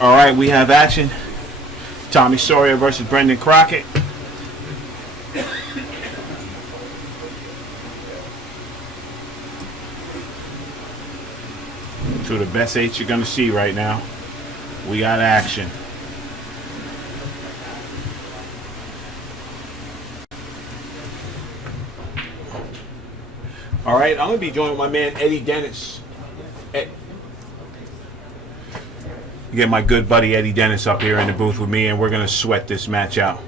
All right, we have action. Tommy Soria versus Brendan Crockett. Two of the best eights you're going to see right now. We got action. All right, I'm going to be joined with my man Eddie Dennis. You get my good buddy Eddie Dennis up here in the booth with me, and we're going to sweat this match out.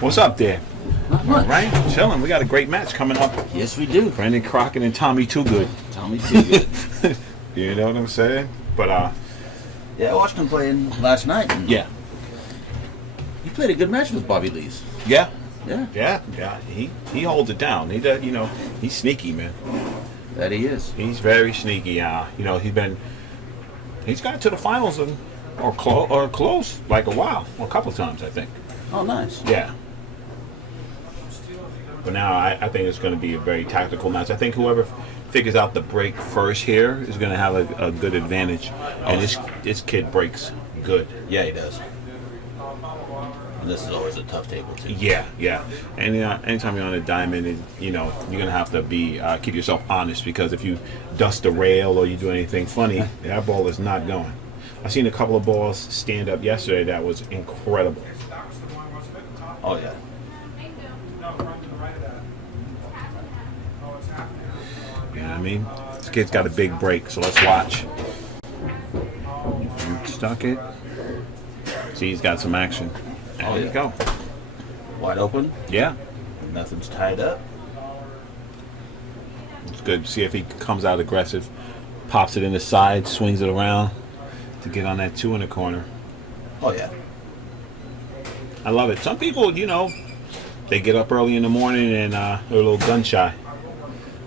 What's up there? Not much. All right, chilling. We got a great match coming up. Yes, we do. Brendan Crockett and Tommy Too Good. Tommy Too Good. You know what I'm saying? But yeah, I watched him playing last night. Yeah. He played a good match with Bobby Lee's. Yeah. Yeah. He holds it down. He does. You know, he's sneaky, man. That he is. He's very sneaky. You know, he's got to the finals or close like a couple of times, I think. Oh, nice. Yeah. But now I think it's going to be a very tactical match. I think whoever figures out the break first here is going to have a good advantage. And this kid breaks good. Yeah, he does. And this is always a tough table, too. Yeah. And anytime you're on a diamond, you know, you're going to have to keep yourself honest, because if you dust a rail or you do anything funny, that ball is not going. I seen a couple of balls stand up yesterday that was incredible. Oh, yeah. You know what I mean? This kid's got a big break, so let's watch. Stuck it. See, he's got some action. There you go. Wide open. Yeah. Nothing's tied up. It's good to see if he comes out aggressive. Pops it in the side, swings it around to get on that 2 in the corner. Oh, yeah. I love it. Some people, you know, they get up early in the morning and they're a little gun shy.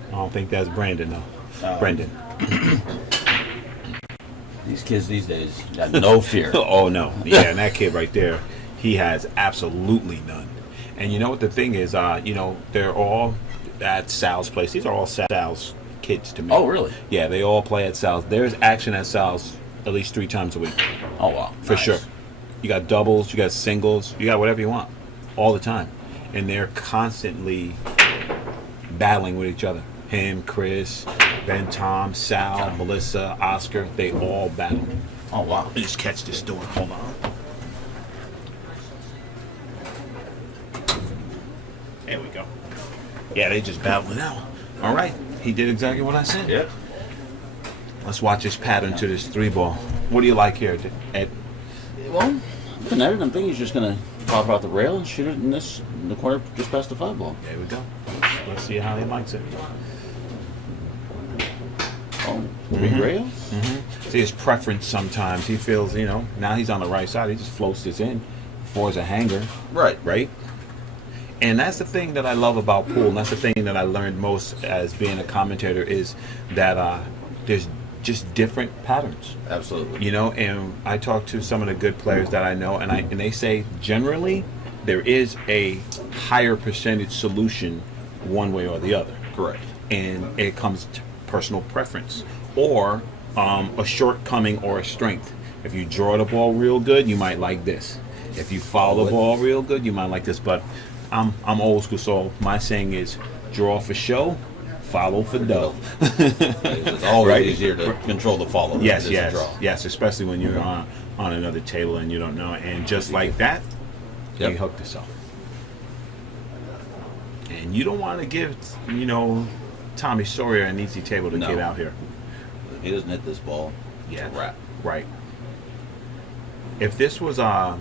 I don't think that's Brandon, though. Brendan. These kids these days got no fear. Oh, no. Yeah, and that kid right there, he has absolutely none. And you know what the thing is? You know, they're all at Sal's place. These are all Sal's kids to me. Oh, really? Yeah, they all play at Sal's. There's action at Sal's at least 3 times a week. Oh, wow. For Nice. sure. You got doubles, you got singles, you got whatever you want all the time. And they're constantly battling with each other. Him, Chris, Ben, Tom, Sal, Melissa, Oscar, they all battle. Oh, wow. Let me just catch this door. Hold on. There we go. Yeah, they just battle it out. All right. He did exactly what I said. Yep. Let's watch this pattern to this 3-ball. What do you like here, Ed? Well, looking at it, I'm thinking he's just going to pop out the rail and shoot it in the corner just past the 5-ball. There we go. Let's see how he likes it. Oh, 3 rails? Mm-hmm. See his preference sometimes. He feels, you know, now he's on the right side. He just floats this in. 4 is a hanger. Right? And that's the thing that I love about pool. And that's the thing that I learned most as being a commentator is that there's just different patterns. Absolutely. You know, and I talk to some of the good players that I know, and they say generally there is a higher percentage solution one way or the other. Correct. And it comes to personal preference or a shortcoming or a strength. If you draw the ball real good, you might like this. If you follow the ball real good, you might like this. But I'm old school, so my saying is draw for show, follow for dough. It's always easier to control the follow. Yes, especially when you're on another table and you don't know. And just like that, you hooked yourself. And you don't want to give, you know, Tommy Sawyer an easy table to get out here. If he doesn't hit this ball, Yeah, it's a wrap. Right. If this was I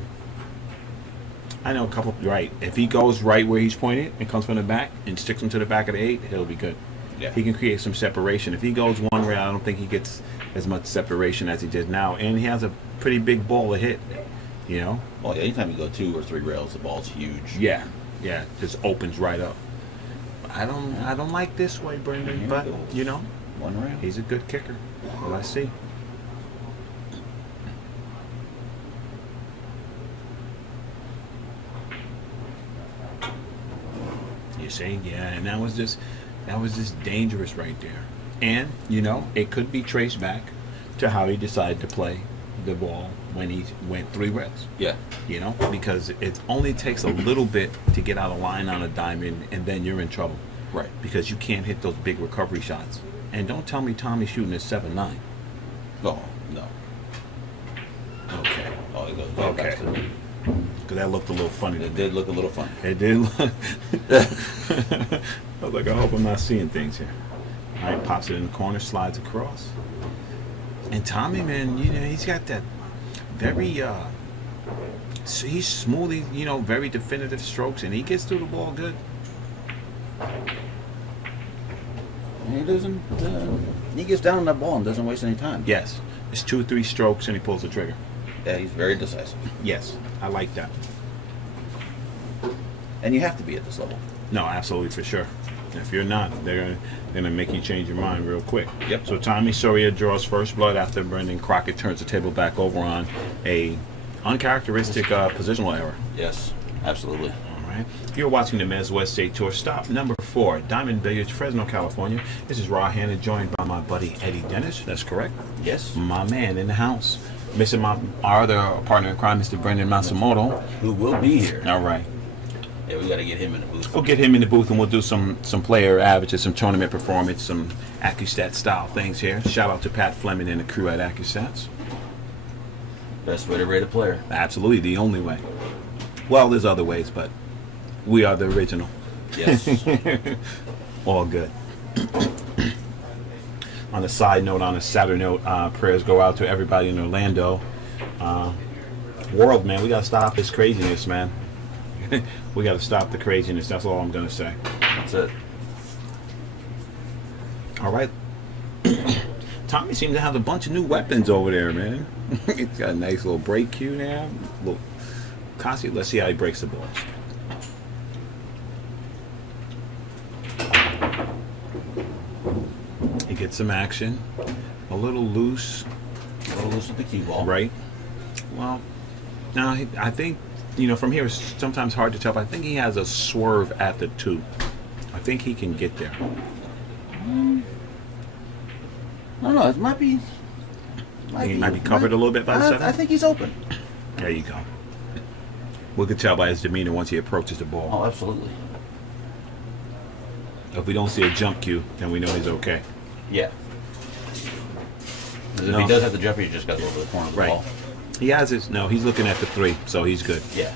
know a couple. Right. If he goes right where he's pointed and comes from the back and sticks him to the back of the 8, he'll be good. Yeah. He can create some separation. If he goes one way, I don't think he gets as much separation as he did now. And he has a pretty big ball to hit. You know. Well, anytime you go 2 or 3 rails, the ball's huge. Yeah. Just opens right up. I don't like this way, Brendan. But you know, 1 rail. he's a good kicker. Well, let's see. You see, yeah, and that was just dangerous right there. And you know, it could be traced back to how he decided to play the ball when he went 3 reds. Yeah. You know, because it only takes a little bit to get out of line on a diamond, and then you're in trouble. Right. Because you can't hit those big recovery shots. And don't tell me Tommy's shooting at 7-9. Oh, no. Okay. Oh, it goes Okay. Because that looked a little funny. It did look a little funny. It did look. I was like, I hope I'm not seeing things here. All right, pops it in the corner, slides across. And Tommy, man, you know, he's got that very, he's smoothly, you know, very definitive strokes, and he gets through the ball good. He doesn't. He gets down on that ball and doesn't waste any time. Yes, it's 2 or 3 strokes, and he pulls the trigger. Yeah, he's very decisive. Yes, I like that. And you have to be at this level. No, absolutely, for sure. If you're not, they're gonna make you change your mind real quick. Yep. So Tommy Soria draws first blood after Brendan Crockett turns the table back over on a uncharacteristic positional error. Yes, absolutely. All right. You're watching the Men's West State Tour. Stop number 4, Diamond Billiards, Fresno, California. This is Raw Hanna, joined by my buddy Eddie Dennis. That's correct. Yes. My man in the house. Missing our other partner in crime, Mr. Brendan Matsumoto. Who will be here? All right. Yeah, we got to get him in the booth. We'll get him in the booth and we'll do some player averages, some tournament performance, some AccuStat style things here. Shout out to Pat Fleming and the crew at AccuStats. Best way to rate a player. Absolutely the only way. Well, there's other ways, but we are the original. Yes. All good. On a side note, on a sadder note, prayers go out to everybody in Orlando. World, man, we got to stop this craziness, man. We got to stop the craziness. That's all I'm going to say. That's it. All right. Tommy seems to have a bunch of new weapons over there, man. He's got a nice little break cue now. Look, Constantly, let's see how he breaks the balls. He gets some action. A little loose. A little loose with the cue ball. Right. Well, now I think, you know, from here it's sometimes hard to tell, but I think he has a swerve at the 2. I think he can get there. I don't know. It might be. He might be covered a little bit by the 7. I think he's open. There you go. We could tell by his demeanor once he approaches the ball. Oh, absolutely. If we don't see a jump cue, then we know he's okay. Yeah. 'Cause if No. he does have the jump, he just got to go over the corner of the Right. ball. He has his, no, he's looking at the 3, so he's good. Yeah.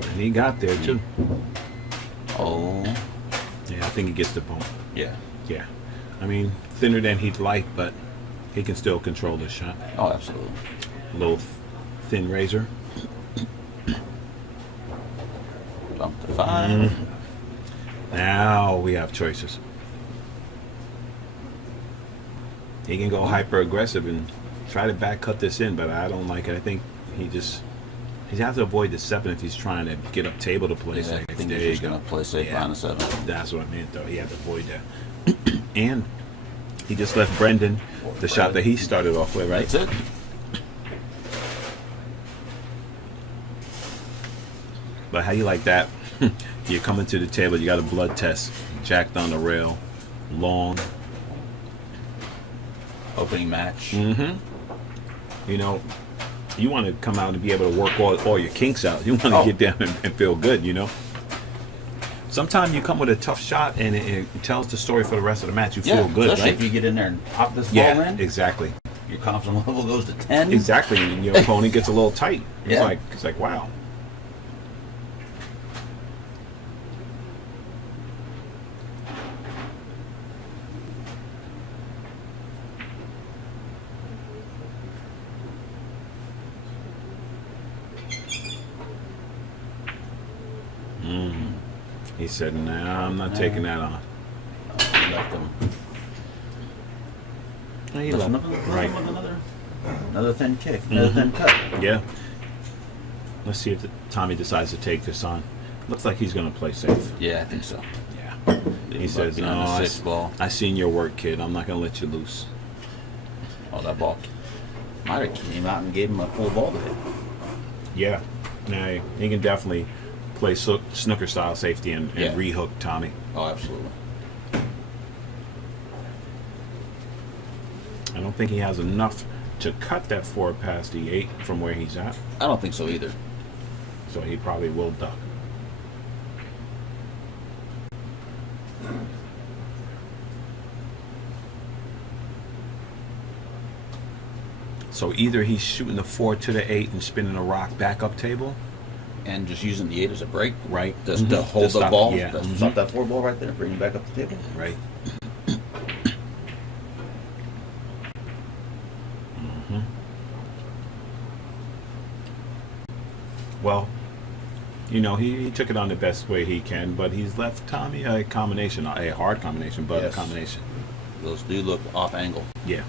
And he got there too. Oh. Yeah, I think he gets the bump. Yeah. Yeah. I mean, thinner than he'd like, but he can still control the shot. Oh, absolutely. A little thin razor. Bump to 5. Now we have choices. He can go hyper aggressive and try to back cut this in, but I don't like it. I think he has to avoid the 7 if he's trying to get up table to play Yeah, safe. I think There he's you just go. going to play safe Yeah. on a 7. That's what I meant, though. He had to avoid that. And he just left Brendan the shot that he started off with, right? That's it. But how you like that? You're coming to the table, you got a blood test, jacked on the rail, long. Opening match. You know, you want to come out and be able to work all your kinks out. You want to get down and feel good, you know? Sometimes you come with a tough shot and it tells the story for the rest of the match. You feel good, especially right? if you get in there and pop this ball Yeah, in. exactly. Your confidence level goes to 10. Exactly. And your opponent gets a little tight. It's Yeah. like, wow. He said, "Nah, I'm not taking that on." Left him. He Left left. him Right. Another thin kick. Another thin cut. Yeah. Let's see if Tommy decides to take this on. Looks like he's going to play safe. Yeah, I think so. Yeah. He says, "No, on the 6 ball. I seen your work, kid. I'm not going to let you loose." Oh, that ball might have came out and gave him a full ball to hit. Yeah. Nah, he can definitely play snooker style safety and Yeah. rehook Tommy. Oh, absolutely. I don't think he has enough to cut that 4 past the 8 from where he's at, I don't think so either. so he probably will duck. So either he's shooting the 4 to the 8 and spinning a rock back up table, And just using the 8 as a break. right? Just to Mhm. hold To the stop- ball. Yeah. Just mhm. stop that 4 ball right there. Bring it back up the table. Right. Mhm. Well, he took it on the best way he can, but he's left Tommy a combination, a hard combination, but Yes. a combination. Those do look off angle. Yeah.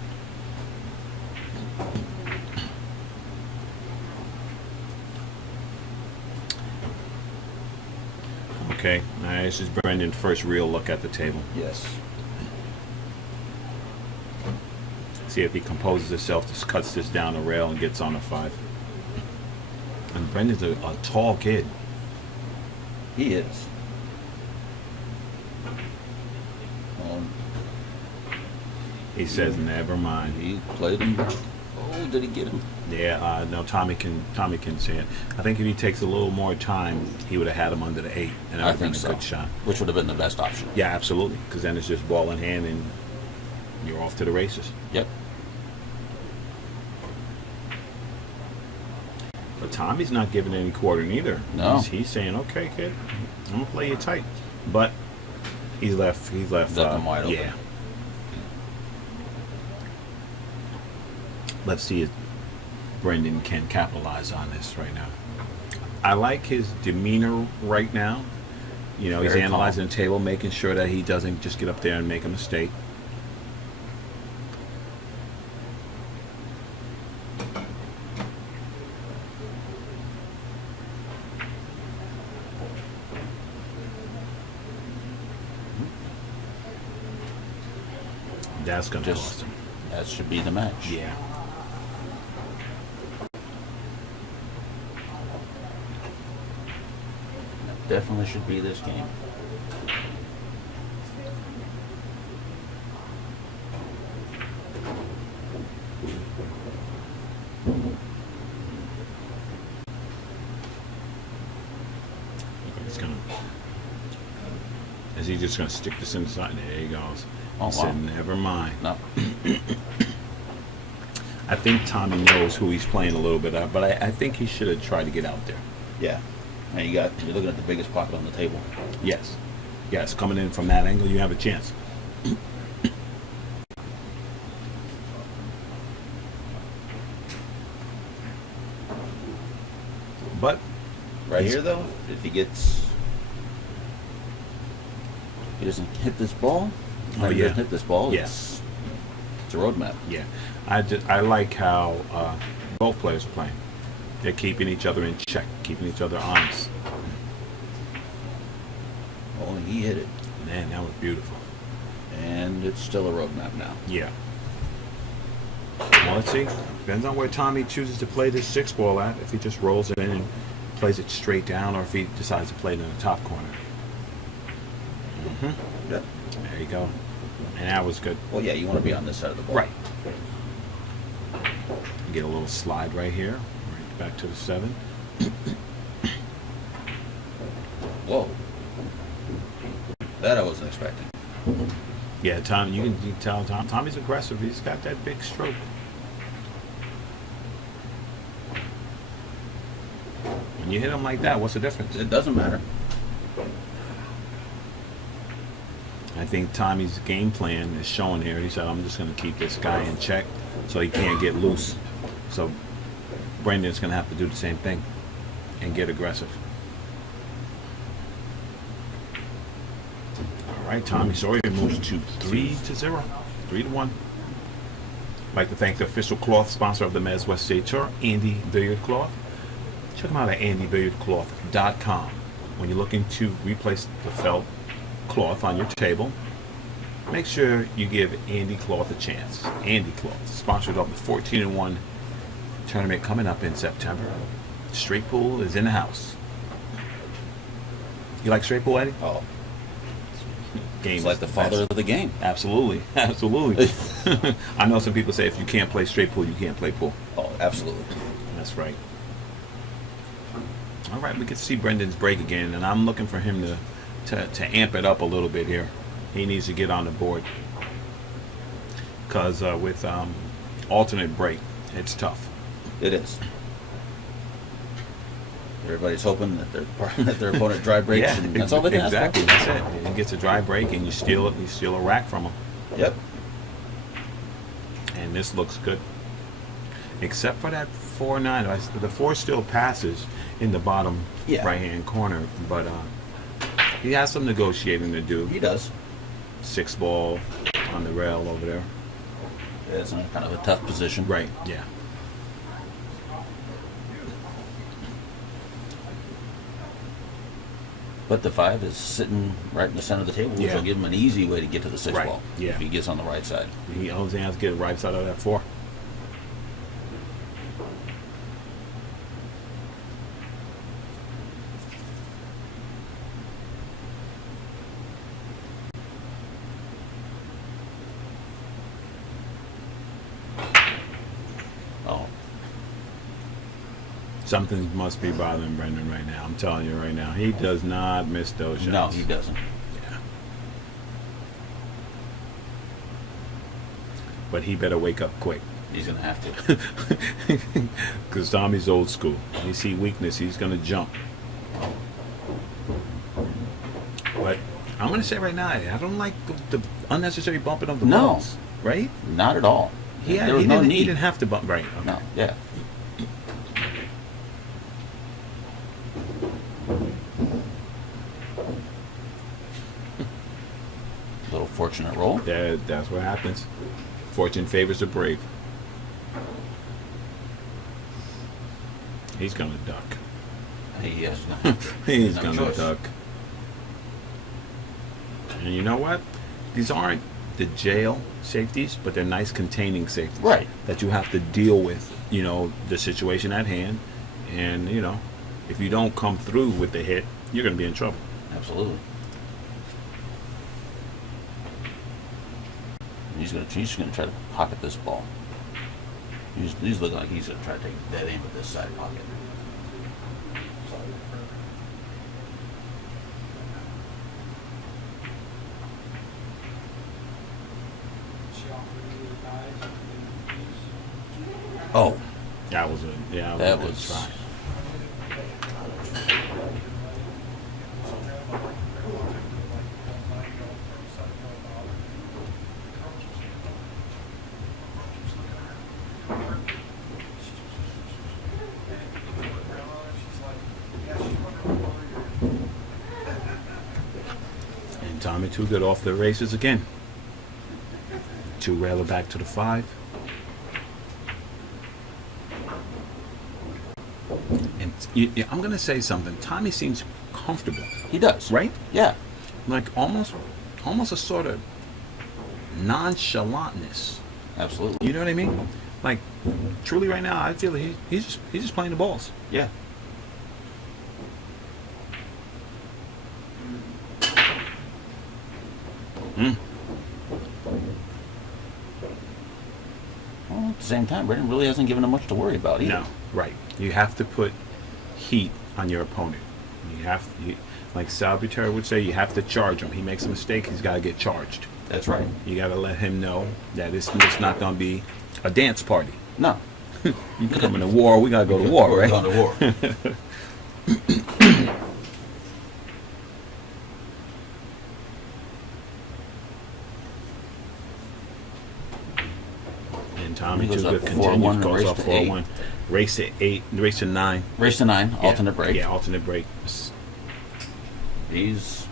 Okay, all right, this is Brendan's first real look at the table. Yes. See if he composes himself, just cuts this down the rail and gets on a 5. And Brendan's a tall kid. He is. He says, "Never mind." He played him. Oh, did he get him? Yeah, no, Tommy can say it. I think if he takes a little more time, he would have had him under the 8, and that I would have been think a so. good shot. Which would have been the best option. Yeah, absolutely, because then it's just ball in hand, and you're off to the races. Yep. But Tommy's not giving any quartering either. No. He's saying, "Okay, kid, I'm gonna play you tight," but he's left. Left him wide open. Yeah. Let's see if Brendan can capitalize on this right now. I like his demeanor right now. He's Very analyzing the table, making sure that he doesn't just get up there and make a mistake. That's going to Just- cost him. That should be the match. Yeah. That definitely should be this game. He's going to. Is he just going to stick this inside? There he goes. Oh, He said, wow. "Never mind." No. I think Tommy knows who he's playing a little bit of, but I think he should have tried to get out there. Yeah. And you're looking at the biggest pocket on the table. Yes. Yes, coming in from that angle, you have a chance. But Right He's- here, though, if he doesn't hit this ball. Oh, If he yeah. doesn't hit this ball. Yeah. It's a roadmap. yeah, I like how both players are playing. They're keeping each other in check, keeping each other honest. Oh, he hit it, Man, that was beautiful. and it's still a roadmap now. Yeah. Well, let's see. Depends on where Tommy chooses to play this 6 ball at. If he just rolls it in and plays it straight down, or if he decides to play it in the top corner. Yep. There you go. And that was good. Well, yeah, you want to be on this side of the ball. Right. Get a little slide right here. Right back to the 7. Whoa. That I wasn't expecting. Yeah, Tom. You can tell Tommy's aggressive. He's got that big stroke. When you hit him like that, what's the difference? It doesn't matter. I think Tommy's game plan is showing here. He said, "I'm just going to keep this guy in check so he can't get loose." So Brendan's going to have to do the same thing and get aggressive. All right, Tommy Soria moves to 3-0, 3-1. I'd like to thank the official cloth sponsor of the Mez West State Tour, Andy Billiard Cloth. Check them out at andybilliardcloth.com. When you're looking to replace the felt cloth on your table, make sure you give Andy Cloth a chance. Andy Cloth, sponsored of the 14-1 tournament coming up in September. Straight pool is in the house. You like straight pool, Eddie? Oh, Game it's like the father of the game. Absolutely, absolutely. I know some people say if you can't play straight pool, you can't play pool. Oh, absolutely. That's right. All right, we get to see Brendan's break again, and I'm looking for him to amp it up a little bit here. He needs to get on the board because with alternate break, it's tough. It is. Everybody's hoping that their opponent dry breaks, Yeah, and that's all they can exactly. ask for. That's it. He gets a dry break, and you steal a rack from him. Yep. And this looks good, except for that 4-9. The 4 still passes in the bottom right-hand corner, but he has some negotiating to do. He does. 6 ball on the rail over there. Yeah, it's in kind of a tough position. Right. Yeah. But the 5 is sitting right in the center of the table, which will give him an easy way to get to the 6 Right. ball Yeah. if he gets on the right side. He only has to get the right side of that 4. Oh, Something must be bothering Brendan right now. I'm telling you right now. He does not miss those shots. no, he doesn't. Yeah. But he better wake up quick. He's going to have to. Because Tommy's old school. When he see weakness, he's going to jump. But I'm going to say right now, I don't like the unnecessary bumping of the No. balls. Right? Not at all. Yeah, there was no need. He didn't have to bump. Right. Okay. No, yeah. Little fortunate roll. That's what happens. Fortune favors the brave. He's going to duck. He has no. He's no going to choice. duck. And you know what? These aren't the jail safeties, but they're nice containing safeties. Right. That you have to deal with, the situation at hand. And, if you don't come through with the hit, you're going to be in trouble. Absolutely. He's gonna try to pocket this ball. He's looking like he's gonna try to take dead aim with this side pocket. Oh, That was a that good was. try. And Tommy Too Good off the races again. 2 railer back to the 5. And I'm going to say something. Tommy seems comfortable, He does. right? Yeah. Like almost a sort of nonchalantness. Absolutely. You know what I mean? Like truly, right now, I feel like he's just playing the balls. Yeah. Well, at the same time, Brendan really hasn't given him much to worry about either. No, right. You have to put heat on your opponent. Like Salvatore would say, you have to charge him. He makes a mistake, he's got to get charged. That's right. You got to let him know that it's not going to be a dance party. No. You coming to war, we got to go to war, We're right? going to war. And Tommy He goes Too up Good 4-1 continues, and goes race up to 4-1. Race to 8, race to 9. Race to 9, Yeah. alternate break. Yeah, alternate break. He's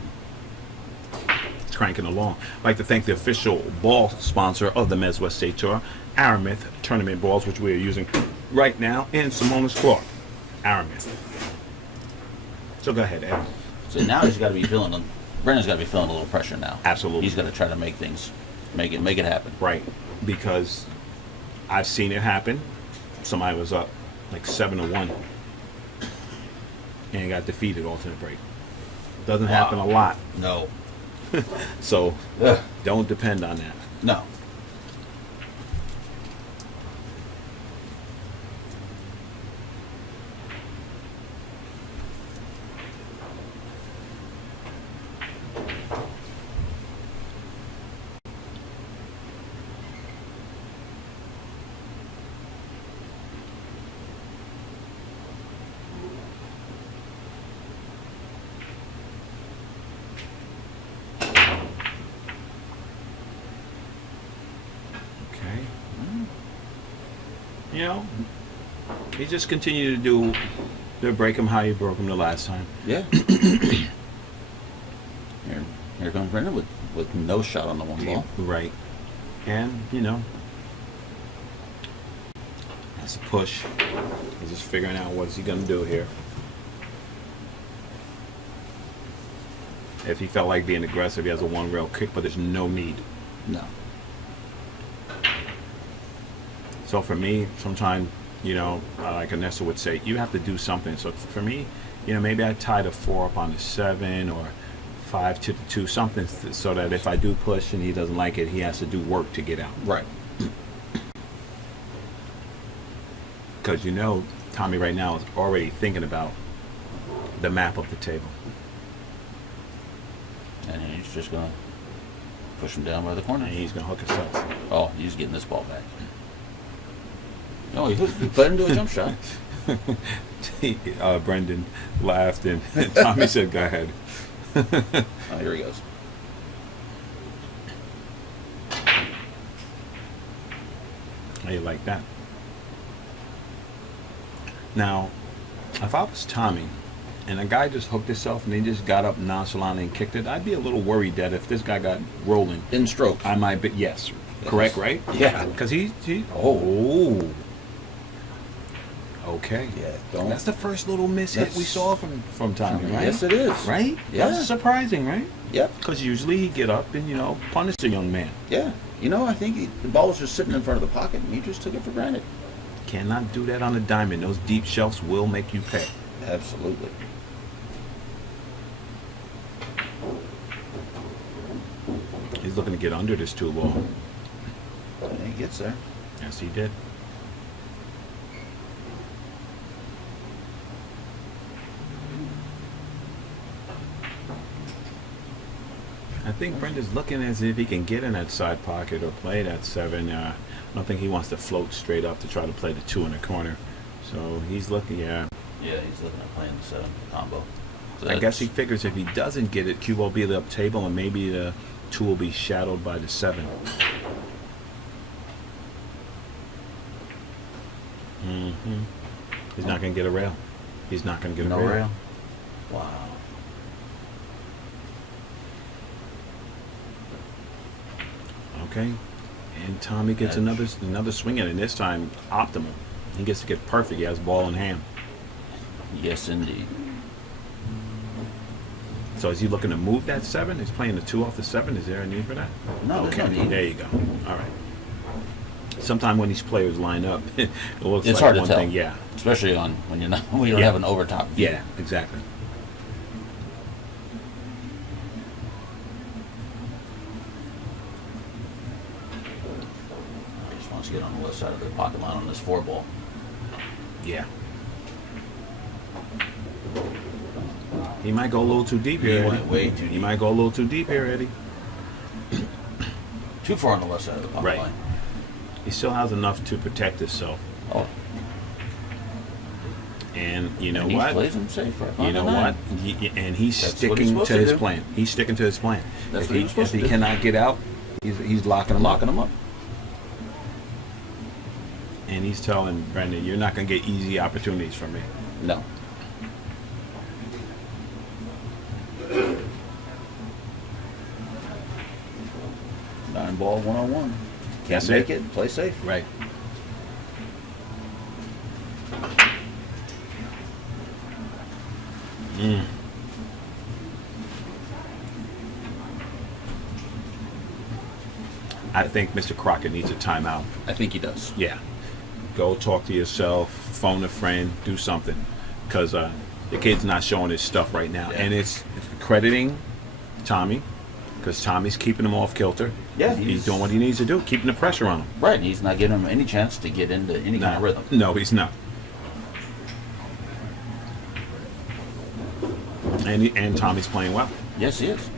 Cranking along. I'd like to thank the official ball sponsor of the Mez West State Tour, Aramith Tournament Balls, which we are using right now, and Simona's Cloth. Aramith. So go ahead, Ed. so now he's got to be feeling. Brendan's got to be feeling a little pressure now. Absolutely. He's got to try to make it happen. Right. Because I've seen it happen. Somebody was up like 7-1. and got defeated alternate break. Doesn't happen a lot. No. So Ugh. don't depend on that. No. Okay. You know, he just continued to break him how you broke him the last time. Yeah. Here comes Brendan with no shot on the one ball. Right. And, you know, that's a push. He's just figuring out what's he going to do here. If he felt like being aggressive, he has a one rail kick, but there's no need. No. So for me, sometimes, you know, like Anessa would say, you have to do something. So for me, you know, maybe I tie the 4 up on the 7 or 5 to the 2, something so that if I do push and he doesn't like it, he has to do work to get out. Right. Because, you know, Tommy right now is already thinking about the map of the table. And he's just going to push him down by the corner. And he's going to hook himself. Oh, he's getting this ball back. No, he put him to a jump shot. Brendan laughed and Tommy said, go ahead. Oh, here he goes. How you like that? Now, if I was Tommy and a guy just hooked himself and he just got up nonchalantly and kicked it, I'd be a little worried that if this guy got rolling In stroke. I might be, yes, correct, right? Yeah. Because he Oh. Okay. Yeah, don't. That's the first little miss hit we That's- saw from Tommy, right? Yes, it is. Right? Yeah. That's surprising, right? Yep. Because usually he'd get up and, you know, punish the young man. Yeah. You know, I think the ball was just sitting in front of the pocket, and he just took it for granted. Cannot do that on a diamond. Those deep shelves will make you pay. Absolutely. He's looking to get under this 2 ball. And he gets there. Yes, he did. I think Brenda's looking as if he can get in that side pocket or play that 7. I don't think he wants to float straight up to try to play the 2 in the corner. So he's looking, Yeah, he's looking at playing the 7 combo. So I guess he figures if he doesn't get it, Q will be the up table and maybe the 2 will be shadowed by the 7. He's not going to get a rail. He's not going to get a no rail. rail. Wow. Okay. And Tommy gets another swing in, and this time optimal. He gets to get perfect. He has ball in hand. Yes, indeed. So is he looking to move that 7? He's playing the 2 off the 7. Is there a need for that? No, Okay. there's no need. There you go. All right. Sometimes when these players line up, it looks It's like hard to one tell. thing. Yeah. Especially when you don't Yeah. have an overtop view. Yeah. Exactly. He just wants to get on the left side of the pocket line on this 4 ball. Yeah. He might go a little too deep He here, went Eddie. way too He deep. might go a little too deep here, Eddie. Too far on the left side of the pocket Right. line. He still has enough to protect himself. Oh, And you know and he what? plays him safe right You on know the 9. what? And he's That's what he's sticking supposed to to his do. plan. He's sticking to his plan. That's if what he, he's supposed if to he do. cannot get out, he's locking him up. Locking him up. And he's telling Brendan, you're not going to get easy opportunities from me. No. Nine ball 1-on-1. Can't That's make it. it. Play safe. Right. I think Mr. Crockett needs a timeout. I think he does. Yeah. Go talk to yourself, phone a friend, do something. Because the kid's not showing his stuff right now, Yeah. and it's crediting Tommy, because Tommy's keeping him off kilter. Yeah, he's doing what he needs to do, keeping the pressure on him. Right, and he's not giving him any chance to get into any kind of rhythm. No, he's not. And Tommy's playing well, Yes, he is.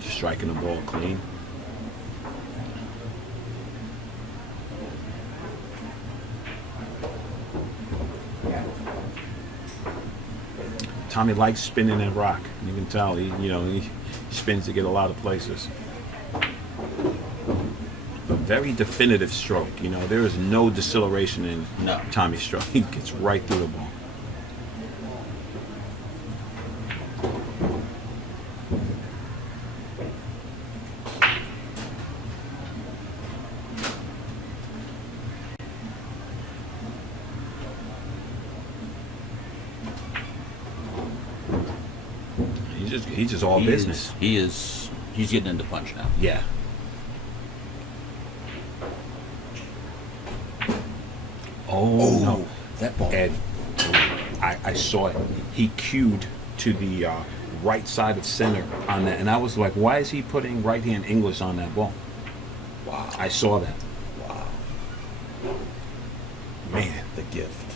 striking the ball clean. Tommy likes spinning that rock. You can tell he spins to get a lot of places. A very definitive stroke. There is no deceleration in No. Tommy's stroke. He gets right through the ball. He's just all business. He's getting into punch now. Yeah. Oh, no. That ball. Ed, I saw it. He cued to the right side of center on that. And I was like, why is he putting right-hand English on that ball? Wow. I saw that. Wow. Man. The gift.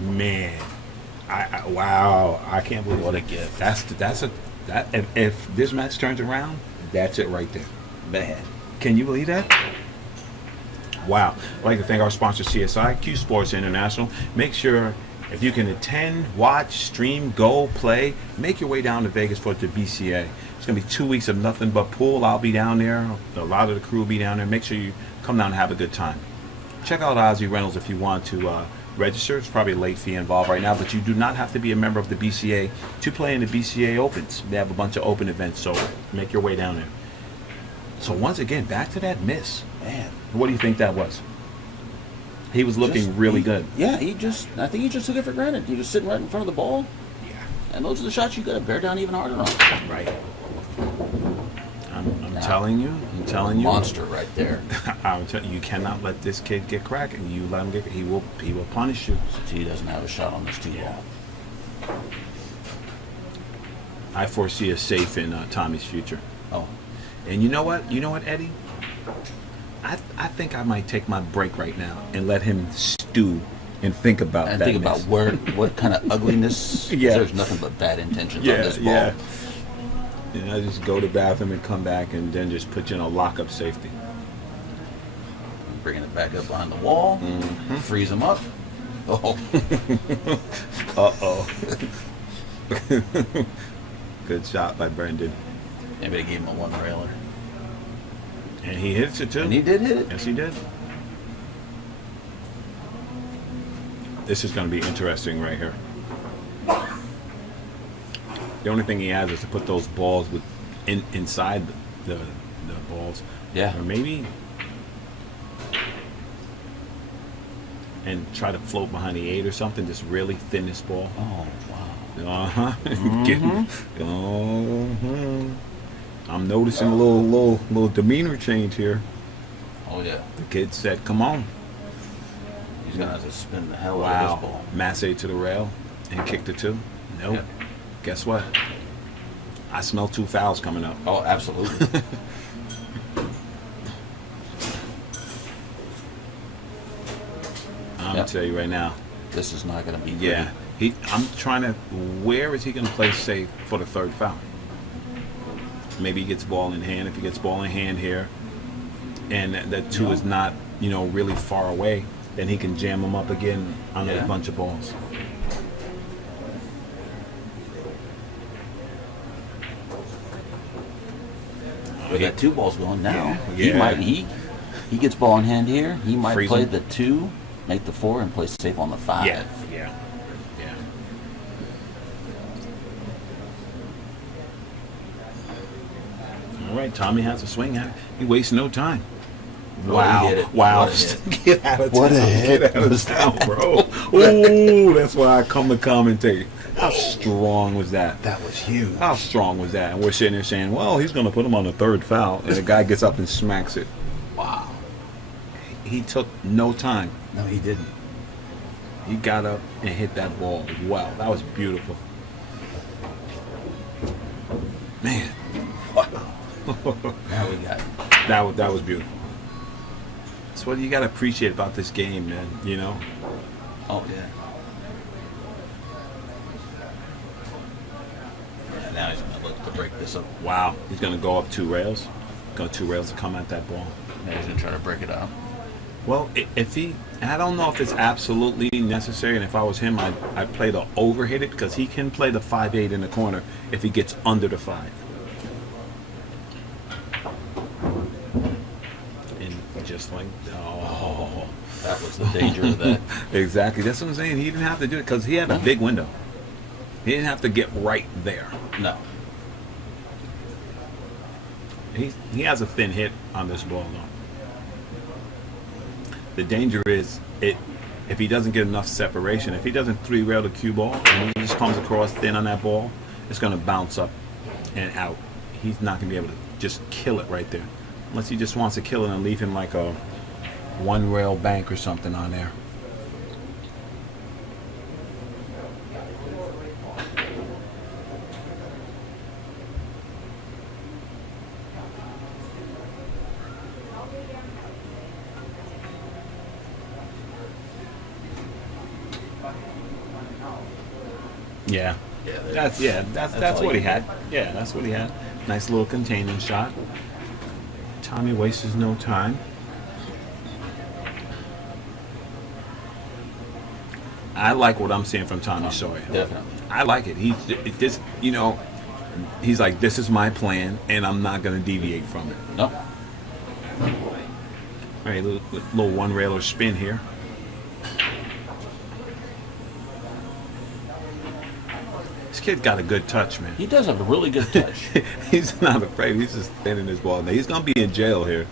Man. Wow. I can't believe What it. a gift. If this match turns around, that's it right there. Man. Can you believe that? Wow. I'd like to thank our sponsor, CSI, Q Sports International. Make sure, if you can attend, watch, stream, go, play, make your way down to Vegas for the BCA. It's going to be 2 weeks of nothing but pool. I'll be down there. A lot of the crew will be down there. Make sure you come down and have a good time. Check out Ozzy Reynolds if you want to register. It's probably a late fee involved right now, but you do not have to be a member of the BCA to play in the BCA Opens. They have a bunch of open events, so make your way down there. So once again, back to that miss. Man. What do you think that was? He was looking really good. Yeah, I think he just took it for granted. He was sitting right in front of the ball, Yeah. and those are the shots you got to bear down even harder on. Right. I'm telling you. Monster right there. You cannot let this kid get cracking. You let him get. He will punish you. He doesn't have a shot on this tee Yeah. ball. I foresee a safe in Tommy's future. Oh, And you know what, Eddie? I think I might take my break right now and let him stew and think about and that. think about what kind of ugliness. 'Cause Yeah. There's nothing but bad intentions on this ball. Yeah. And I just go to the bathroom and come back and then just put you in a lockup safety. Bringing it back up behind the wall, freeze him up. Oh, Uh-oh. Good shot by Brendan. maybe they gave him a one railer, And he hits it too. and he did hit it. Yes, he did. This is going to be interesting right here. The only thing he has is to put those balls inside the balls. Yeah. Or maybe... And try to float behind the 8 or something. Just really thin this ball. Oh wow. Uh-huh. I'm noticing a little demeanor change here. Oh yeah. The kid said, come on. He's gonna have to spin the hell out of Wow. this ball. Massey to the rail and kicked it too. Nope. Yep. Guess what? I smell 2 fouls coming up. Oh, absolutely. I'm gonna Yep. tell you right now. This is not gonna be good. Yeah. I'm trying to. Where is he gonna play safe for the 3rd foul? Maybe he gets ball in hand. If he gets ball in hand here, and that 2 is not really far away, then he can jam him up again on Yeah. a bunch of balls. We got 2 balls going now. Yeah. He gets ball in hand here. He might Freeze play him. the 2, make the 4, and play safe on the 5. Yeah. All right, Tommy has a swing at it. He wastes no time. Oh, Wow! he hit it. Wow! What a hit. Get out of What a town! hit Get out of was town, bro! Ooh, that's why I come to commentate. How strong was that? That was huge. How strong was that? And we're sitting there saying, "Well, he's going to put him on the 3rd foul," and the guy gets up and smacks it. Wow. He took no time. No, he didn't. He got up and hit that ball. Wow, that was beautiful. Man. Now we got That was beautiful. That's what you got to appreciate about this game, man. You know? Oh, yeah. Yeah, now he's going to look to break this up. Wow. He's going to go up 2 rails. Go 2 rails to come at that ball. Now he's going to try to break it out. Well, I don't know if it's absolutely necessary, and if I was him, I'd play the overhit it, because he can play the 5-8 in the corner if he gets under the 5. And just like, oh. That was the danger of that. Exactly. That's what I'm saying. He didn't have to do it because he had a big window. He didn't have to get right there. No. He has a thin hit on this ball, though. The danger is if he doesn't get enough separation, if he doesn't 3-rail the cue ball and he just comes across thin on that ball, it's going to bounce up and out. He's not going to be able to just kill it right there. Unless he just wants to kill it and leave him like a 1-rail bank or something on there. Yeah. That's what he had. Yeah, that's what he had. Nice little containing shot. Tommy wastes no time. I like what I'm seeing from Tommy Soria. Definitely. I like it. He's like, this is my plan, and I'm not going to deviate from it. No. All right, little 1-railer spin here. This kid got a good touch, man. He does have a really good touch. He's not afraid. He's just standing his ball. Now, he's going to be in jail here.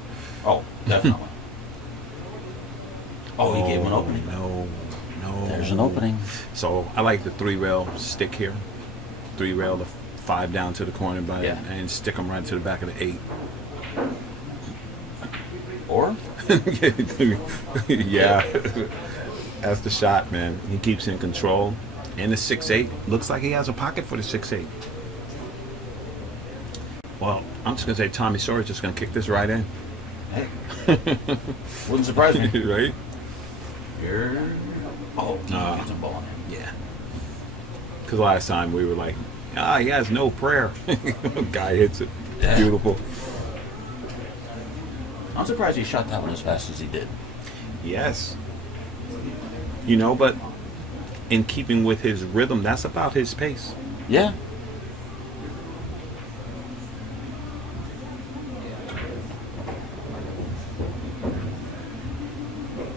Oh, definitely. Oh, he gave him an opening. No. There's an opening. So I like the 3-rail stick here. 3-rail the 5 down to the corner and stick them right to the back of the 8. Or? Yeah. That's the shot, man. He keeps in control. And the 6-8. Looks like he has a pocket for the 6-8. Well, I'm just going to say Tommy Soria's just going to kick this right in. Hey. Wouldn't surprise me. Right? Here. Oh, he gets a ball in. Yeah. Because last time we were like, he has no prayer. Guy hits it. Yeah. Beautiful. I'm surprised he shot that one as fast as he did. Yes. But in keeping with his rhythm, that's about his pace. Yeah.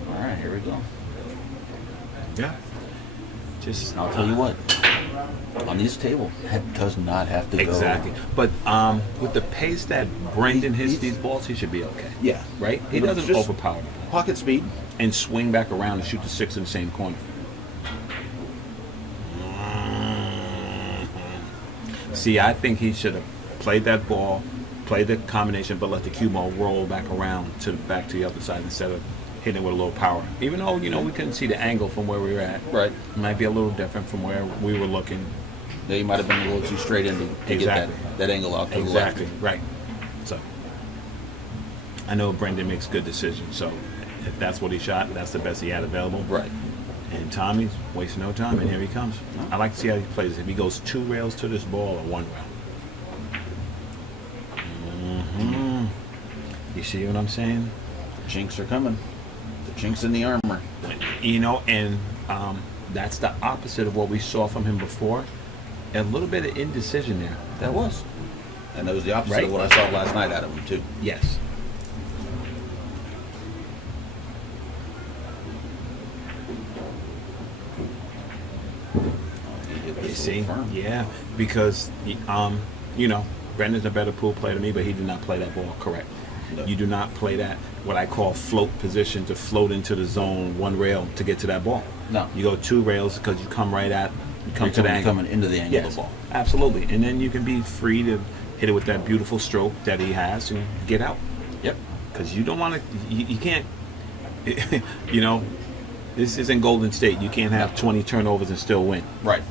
All right, here we go. Yeah. Just I'll tell you what. On this table, that does not have to go. Exactly. But with the pace that Brendan hits these balls, he should be okay. Yeah. Right? He doesn't Just overpower the ball. Pocket speed. And swing back around and shoot the 6 in the same corner. See, I think he should have played that ball, played the combination, but let the cue ball roll back around to the other side instead of hitting it with a little power. Even though, we couldn't see the angle from where we were at. Right. It might be a little different from where we were looking. Yeah, you might have been a little too straight in to Exactly. get that angle out to Exactly. the left. Right. So, I know Brendan makes good decisions, so if that's what he shot, that's the best he had available. Right. And Tommy's wasting no time, and here he comes. I like to see how he plays. If he goes 2 rails to this ball or 1 rail. Mm-hmm. You see what I'm saying? The chinks are coming. The chinks in the armor. And that's the opposite of what we saw from him before. A little bit of indecision there. That was. And that was the opposite Right. of what I saw last night out of him, too. Yes. You see? Yeah. Because, Brendan's a better pool player than me, but he did not play that ball correct. No. You do not play that, what I call float position, to float into the zone 1 rail to get to that ball. No. You go 2 rails because you come right at, to the angle. Coming into the angle of the ball. Absolutely. And then you can be free to hit it with that beautiful stroke that he has and get out. Yep. Because you don't want to, you can't, This isn't Golden State. You can't have 20 turnovers and still win. Right.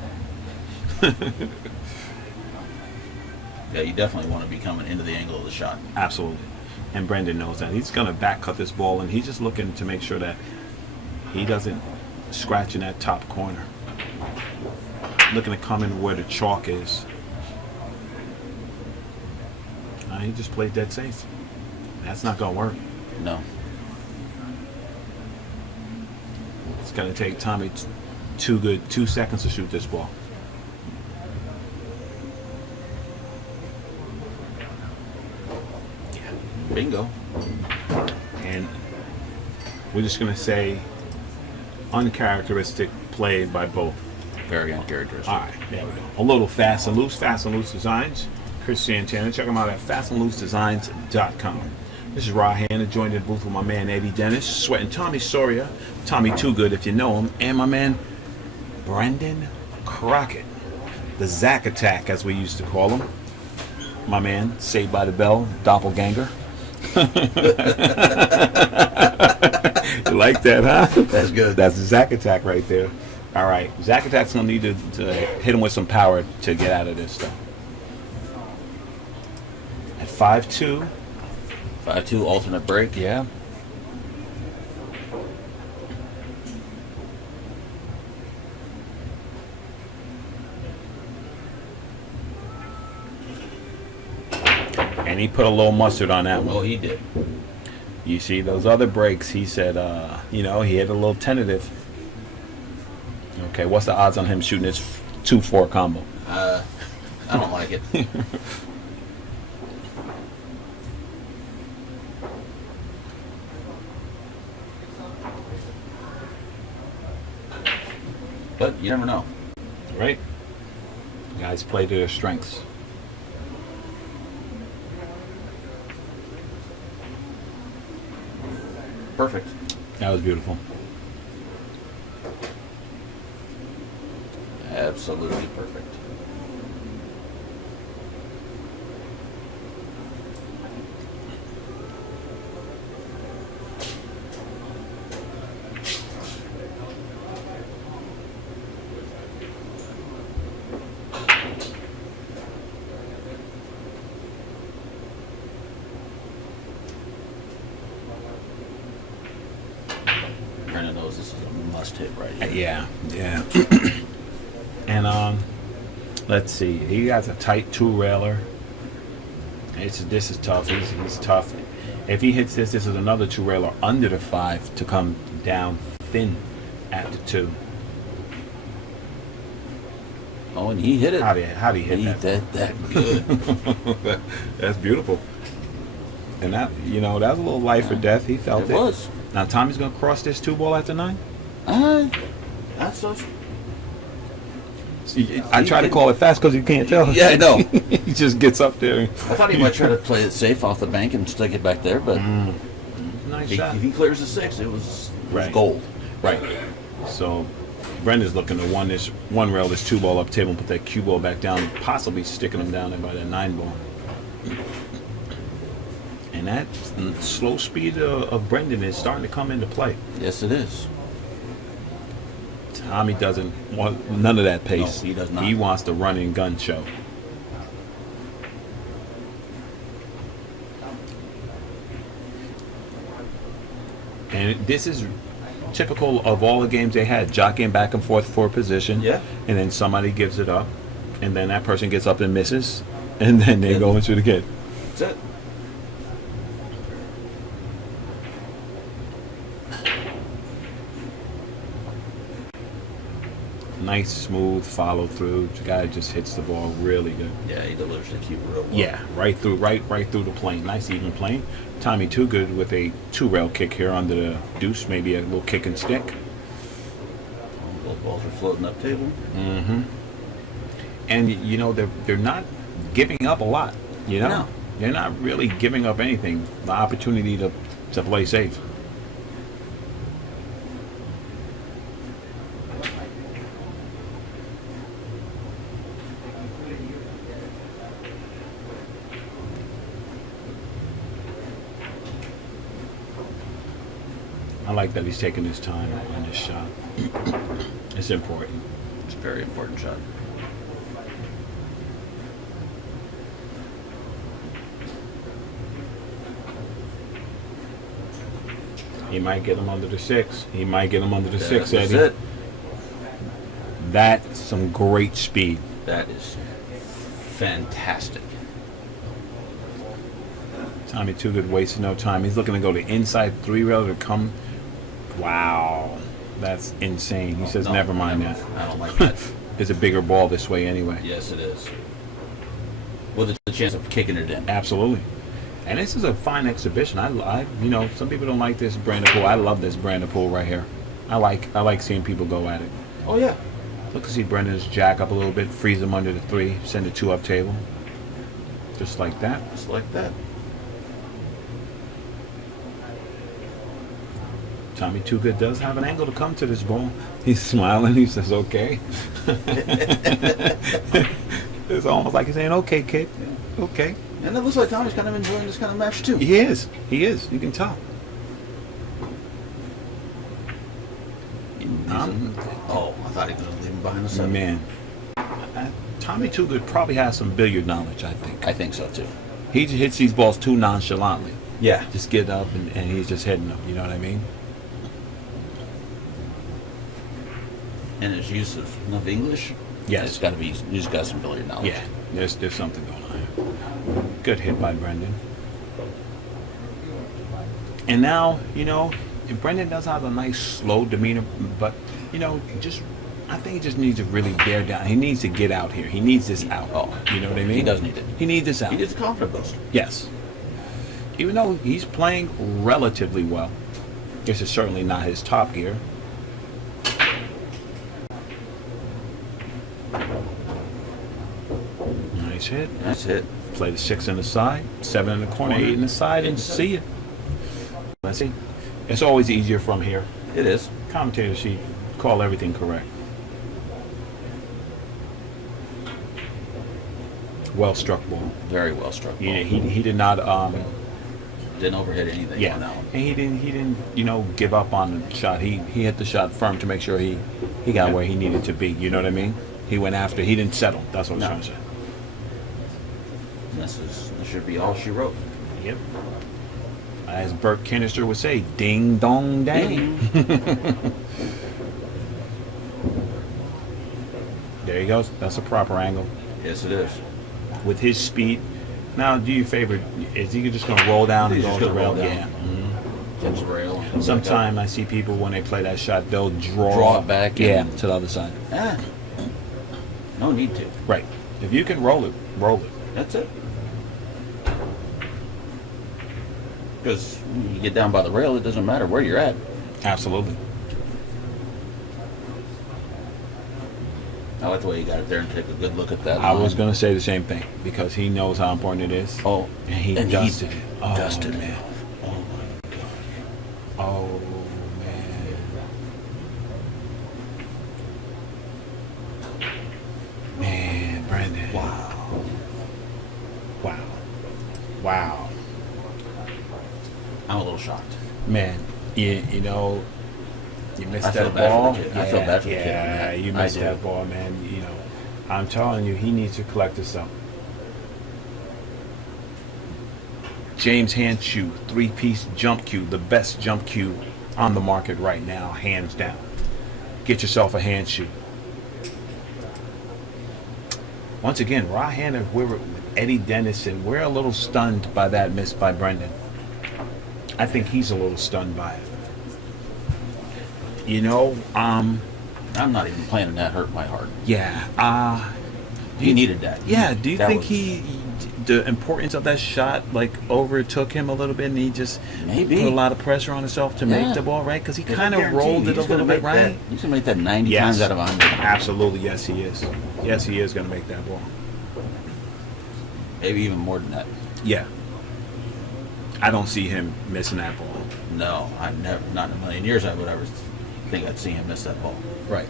Yeah, you definitely want to be coming into the angle of the shot. Absolutely. And Brendan knows that. He's going to back cut this ball, and he's just looking to make sure that he doesn't scratch in that top corner. Looking to come in where the chalk is. He just played dead safe. That's not going to work. No. It's going to take Tommy 2 seconds to shoot this ball. Bingo. And we're just going to say uncharacteristic play by both. Very uncharacteristic. All right, there we go. A little Fast and Loose Designs. Chris Santana. Check them out at fastandloosedesigns.com. This is Rod Hanna, joined in the booth with my man Eddie Dennis, sweating Tommy Soria, Tommy Too Good if you know him, and my man Brendan Crockett, the Zack Attack as we used to call him. My man, Saved by the Bell, doppelganger. You like that, huh? That's good. That's the Zack Attack right there. All right, Zack Attack's gonna need to hit him with some power to get out of this stuff. At 5-2. 5-2 alternate break. Yeah. And he put a little mustard on that one. Well, he did. You see, those other breaks, he said, he had a little tentative. Okay, what's the odds on him shooting his 2-4 combo? I don't like it. But you never know. Right? Guys play to their strengths. Perfect. That was beautiful. Absolutely perfect. Brandon knows this is a must hit right here. Yeah. And let's see. He got a tight 2-railer. This is tough. He's tough. If he hits this is another 2-railer under the 5 to come down thin at the 2. Oh, and he hit it. How'd he hit He that? did that good. That's beautiful. And that that was a little life or death. He felt it. It was. Now Tommy's gonna cross this 2 ball after 9. That's so. I try to call it fast because you can't tell. Yeah, I know. He just gets up there. I thought he might try to play it safe off the bank and stick it back there, but Nice if shot. he clears the 6, it was Right. gold. Right. So Brendan's looking to one rail this 2 ball up table and put that cue ball back down, possibly sticking him down there by that 9 ball. And that slow speed of Brendan is starting to come into play. Yes, it is. Tommy doesn't want none of that pace. No, he does not. He wants the run and gun show. And this is typical of all the games they had, jockeying back and forth for position. Yeah. And then somebody gives it up, and then that person gets up and misses, and then they go into the kid. That's it. Nice, smooth follow through. The guy just hits the ball really good. Yeah, he delivers the cue real well. Yeah, right through the plane. Nice even plane. Tommy Too Good with a 2-rail kick here under the deuce, maybe a little kick and stick. Both balls are floating up table. Mm-hmm. And they're not giving up a lot. No. They're not really giving up anything. The opportunity to play safe. I like that he's taking his time on this shot. It's important. It's a very important shot. He might get him under the 6. He might get him under the 6, That's Eddie. it. That's some great speed. That is fantastic. Tommy Too Good wasting no time. He's looking to go to inside 3 rail to come. Wow. That's insane. He says, No, never mind that. I don't like that. There's a bigger ball this way anyway. Yes, it is. With the chance of kicking it in. Absolutely. And this is a fine exhibition. I you know, some people don't like this brand of pool. I love this brand of pool right here. I like seeing people go at it. Oh, yeah. Look to see Brendan's jack up a little bit, freeze him under the 3, send a 2 up table. Just like that. Just like that. Tommy Too Good does have an angle to come to this ball. He's smiling. He says, okay. It's almost like he's saying, okay, kid. Okay. And it looks like Tommy's kind of enjoying this kind of match, too. He is. He is. You can tell. Oh, I thought he was leaving behind the 7. Man. Tommy Too Good probably has some billiard knowledge, I think. I think so, too. He just hits these balls too nonchalantly. Yeah. Just get up and he's just hitting them. You know what I mean? And his use of English? Yes. It's got to be, he's got some billiard knowledge. Yeah. There's something going on here. Good hit by Brendan. And now, you know, Brendan does have a nice slow demeanor, but, you know, I think he just needs to really bear down. He needs to get out here. He needs this out. Oh, you know what I mean? He does need it. He needs this out. He needs a confidence boost. Yes. Even though he's playing relatively well. This is certainly not his top gear. Nice hit. That's it. Play the 6 in the side, 7 in the corner, 8 in the side, and see it. Let's see. It's always easier from here. It is. Commentator sheet, call everything correct. Well struck ball. Very well struck ball. He did not Didn't overhit anything on that one. and he didn't you know, give up on the shot. He hit the shot firm to make sure he got where he needed to be. You know what I mean? He went after. He didn't settle. That's what I was trying to say. This should be all she wrote. Yep. As Burt Kinnister would say, ding dong dang. There he goes. That's a proper angle. Yes, it is. With his speed. Now, do you favor? Is he just going to roll down and He's go just to the gonna rail? roll down. Yeah. Mm-hmm. Tips the rail. Sometimes I see people when they play that shot, they'll Draw it back Yeah, in. to the other side. No need to. Right. If you can roll it, roll it. That's it. Because when you get down by the rail, it doesn't matter where you're at. Absolutely. I like the way you got it there and take a good look at that. I was going to say the same thing because he knows how important it is. Oh, and he dusted it. Oh, dusted man. it. Oh my God. Oh man. Man, Brandon. Wow. Wow. Wow. I'm a little shocked. Man, you know, you missed I feel that bad for ball. the kid. I feel bad for the kid on Yeah, that. you I missed do. that ball, man. You know, I'm telling you, he needs to collect this up. James hand shoe, 3-piece jump cue, the best jump cue on the market right now, hands down. Get yourself a hand shoe. Once again, right-handed with Eddie Dennison. We're a little stunned by that miss by Brendan. I think he's a little stunned by it. You know, I'm not even planning that hurt my heart. yeah, He needed that. yeah. Do you That think was- the importance of that shot like overtook him a little bit, and he just Maybe. put a lot of pressure on himself to make Yeah. the ball right? Because he Because kind I of guarantee rolled it a he's gonna little bit make that- right. He's going to make that 90 Yes. times out of 100. Absolutely, yes, he is. Yes, he is going to make that ball. Maybe even more than that. Yeah. I don't see him missing that ball. No, I've never, not in a million years I would ever think I'd see him miss that ball. Right.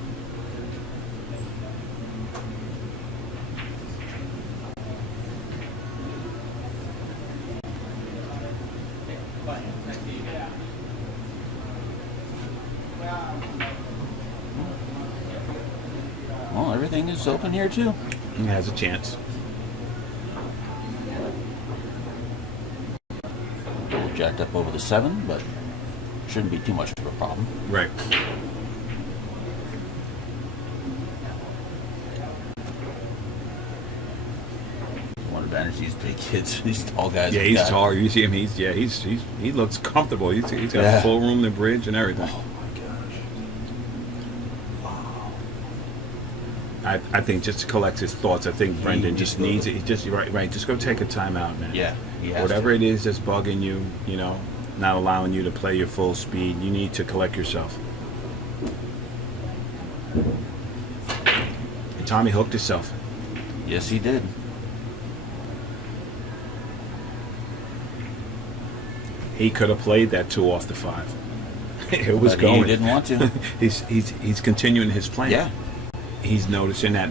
Well, everything is open here too. He has a chance. A little jacked up over the 7, but shouldn't be too much of a problem. Right. One advantage these big kids, these tall guys. Yeah, have he's got. tall. You see him. He looks comfortable. He's got full room to bridge and everything. Oh my gosh! Wow. I think just to collect his thoughts. I think Brendan just needs it. He just right. Just go take a timeout, man. Yeah, he has Whatever to. it is that's bugging you, not allowing you to play your full speed. You need to collect yourself. And Tommy hooked himself. Yes, he did. He could have played that 2 off the 5. It was But going. He didn't want to. He's continuing his plan. Yeah. He's noticing that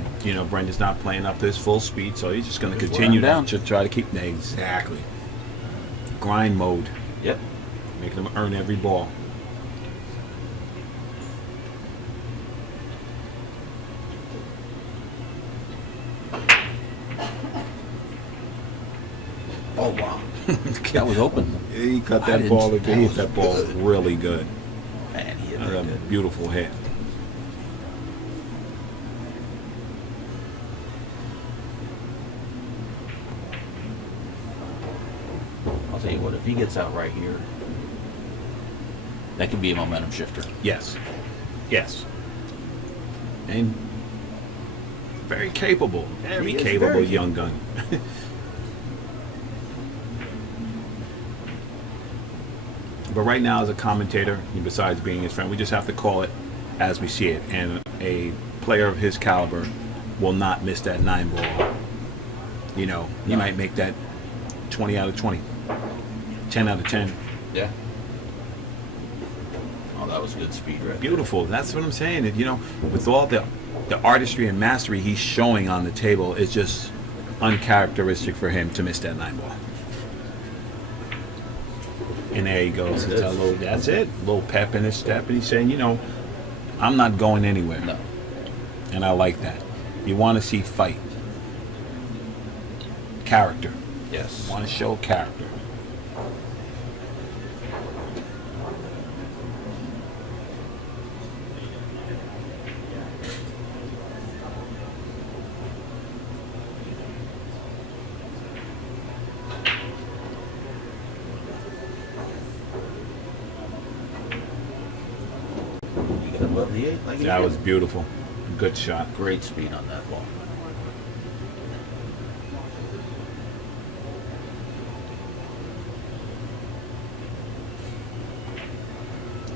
Brendan's not playing up to his full speed, so he's just going to continue down. to try to keep exactly grind mode, Yep. making him earn every ball. Oh wow. That was open. He cut I that didn't- ball. that He hit was that ball good. really good. Man, he hit That was that a good. beautiful hit. I'll tell you what, if he gets out right here, that could be a momentum shifter. Yes. And very capable. Very He is capable very young gun. But right now, as a commentator, besides being his friend, we just have to call it as we see it. And a player of his caliber will not miss that 9 ball. He might make that 20 out of 20, 10 out of 10. Yeah. Oh, that was good speed right there. Beautiful. That's what I'm saying. With all the artistry and mastery he's showing on the table, it's just uncharacteristic for him to miss that 9 ball. And there he goes. That's it. A little pep in his step. And he's saying, I'm not going anywhere. No. And I like that. You want to see fight. Character. Yes. You want to show character. You got above the 8 like he That did. was beautiful. Good shot. Great speed on that ball.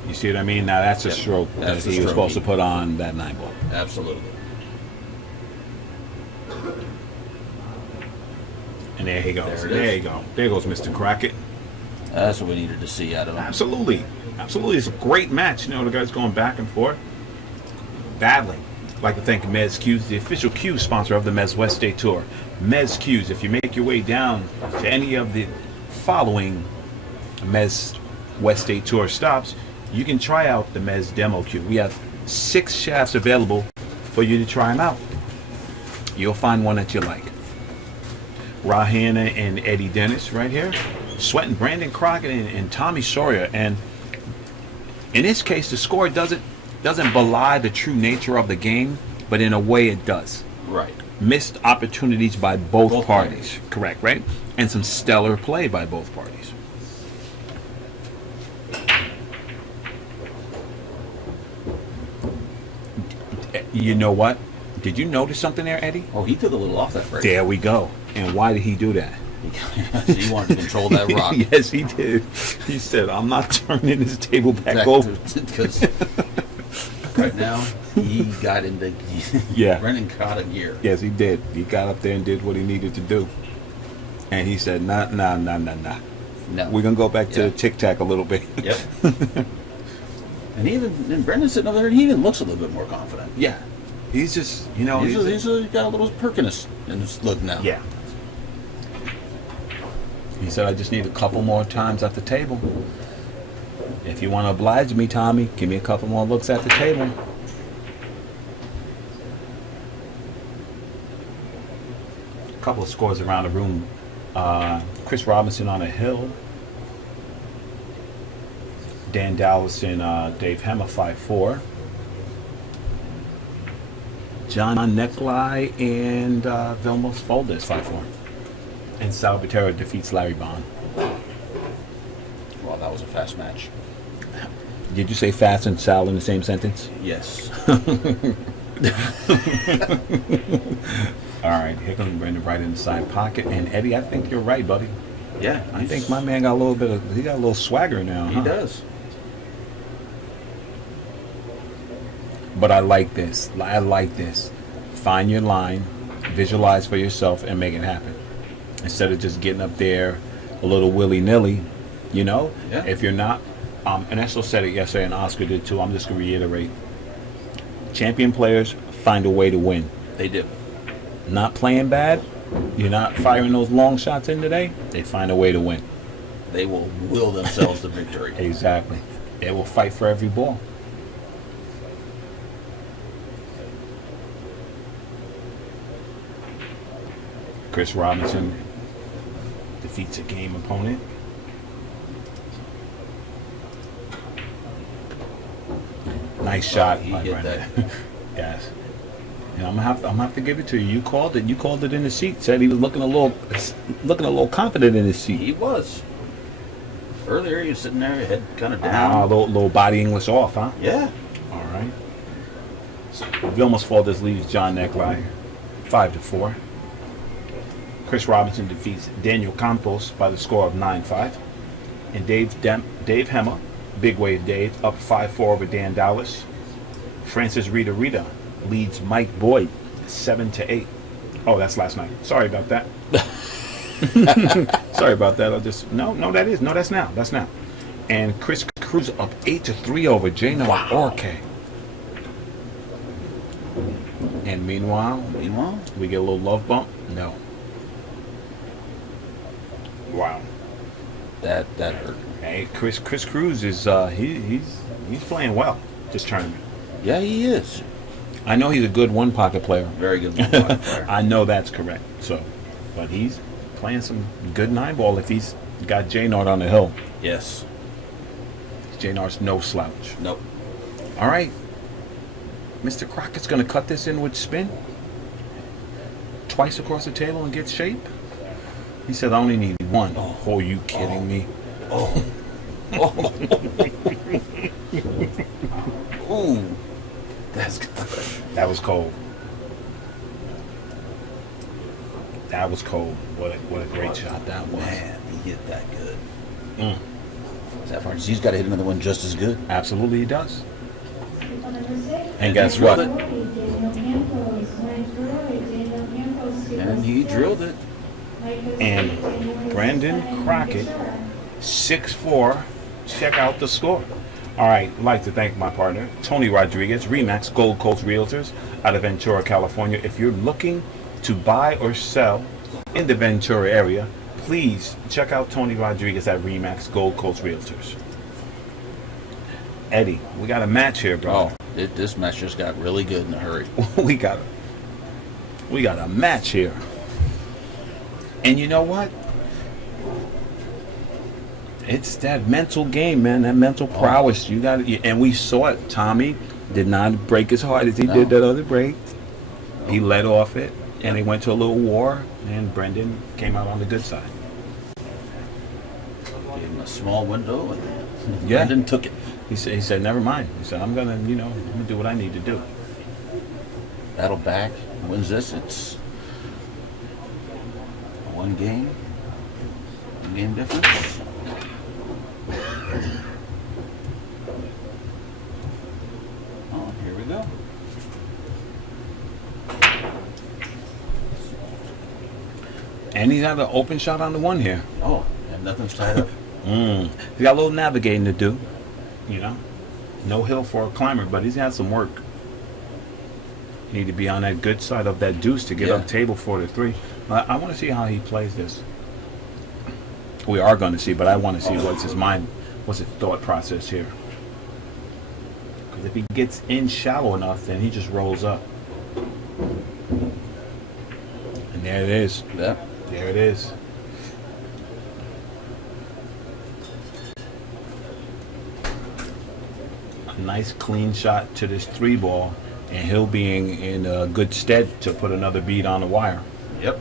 You see what I mean? Now that's a Yep. stroke That's that the he was stroke supposed to put on that 9 ball. Absolutely. And there he goes. There it There is. you go. There goes Mr. Crockett. That's what we needed to see out of him. Absolutely. It's a great match. The guys going back and forth. Badly. I'd like to thank Mez Q's, the official Q sponsor of the Mez West Day Tour. Mez Q's, if you make your way down to any of the following Mez West Day Tour stops, you can try out the Mez Demo Q. We have 6 shafts available for you to try them out. You'll find one that you like. Rahana and Eddie Dennis right here, sweating Brandon Crockett and Tommy Soria. And in this case, the score doesn't belie the true nature of the game, but in a way it does. Right. Missed opportunities by both Both parties. parties. Correct, right? And some stellar play by both parties. You know what? Did you notice something there, Eddie? Oh, he took a little off that break. There we go. And why did he do that? He wanted to control that rock. Yes, he did. He said, I'm not turning this table back over. Because right now, he got into... Yeah. Brendan caught a gear. Yes, he did. He got up there and did what he needed to do. And he said, nah. No. We're going to go back to Yeah. the tic-tac a little bit. Yep. And Brendan's sitting over there, and he even looks a little bit more confident. Yeah. He's just, He's got a little perkiness in his look now. yeah. He said, I just need a couple more times at the table. If you want to oblige me, Tommy, give me a couple more looks at the table. A couple of scores around the room. Chris Robinson on a hill. Dan Dallas and Dave Hemmer 5-4. John Neckley and Vilmos Folders 5-4. And Salvatore defeats Larry Bond. Well, that was a fast match. Did you say fast and Sal in the same sentence? Yes. All right, here comes Brendan right in the side pocket. And Eddie, I think you're right, buddy. Yeah. I think my man got a little bit of, he got a little swagger now. He does. But I like this. I like this. Find your line, visualize for yourself, and make it happen. Instead of just getting up there a little willy-nilly, you know? Yeah. If you're not, and Estel said it yesterday, and Oscar did too, I'm just going to reiterate. Champion players find a way to win. They do. Not playing bad, you're not firing those long shots in today, they find a way to win. They will will themselves to victory. Exactly. They will fight for every ball. Chris Robinson defeats a game opponent. Nice shot he by hit Brendan. Yes. And I'm gonna have to give it to you. You called it. You called it in the seat. Said he was looking a little confident in his seat. He was. Earlier, he was sitting there, head kind of Ah, down. little body English off, huh? Yeah. All right. So Vilmos Folders leaves John Neckley 5-4. Chris Robinson defeats Daniel Campos by the score of 9-5. And Dave Hemmer, Big Wave Dave, up 5-4 over Dan Dallas. Francis Rita leads Mike Boyd 7-8. Oh, that's last night. Sorry about that. Sorry about that. I'll just that's now. That's now. And Chris Cruz up 8-3 over Jano Orke. And meanwhile, we get a little love bump. No. Wow. That hurt. Hey, Chris Cruz is he's playing well this tournament. Yeah, he is. I know he's a good one pocket player. Very good one player. I know that's correct. So, but he's playing some good 9-ball if he's got J-Nard on the hill. Yes. J-Nard's no slouch. Nope. All right. Mr. Crockett's going to cut this in with spin. Twice across the table and get shape. He said, I only need one. Oh, are you kidding me? Oh. Oh. Ooh. That's good. That was cold. That was cold. What a great shot that was. Man, he hit that good. Mm. He's got to hit another one just as good. Absolutely he does. And he guess drilled what? it. And he drilled it. And Brandon Crockett, 6-4. Check out the score. All right, I'd like to thank my partner, Tony Rodriguez, Remax Gold Coast Realtors out of Ventura, California. If you're looking to buy or sell in the Ventura area, please check out Tony Rodriguez at Remax Gold Coast Realtors. Eddie, we got a match here, bro. Oh, this match just got really good in a hurry. we got a match here. And you know what? It's that mental game, man. That mental prowess. You got it. And we saw it. Tommy did not break as hard as he did that other break. He led off it, and they went to a little war, and Brendan came out on the good side. Gave him a small window, and Yeah. Brendan took it. He said, never mind. He said, I'm gonna do what I need to do. Battle back, wins this. It's one game difference. Oh, here we go. And he's got an open shot on the one here. Oh, and nothing's tied up. He's got a little navigating to do. No hill for a climber, but he's had some work. You need to be on that good side of that deuce to get up table for the 3. I want to see how he plays this. We are going to see, but I want to see what's his mind what's his thought process here. Because if he gets in shallow enough, then he just rolls up. And there it is. Yeah. There it is. A nice clean shot to this 3-ball, and he'll be in good stead to put another bead on the wire. Yep.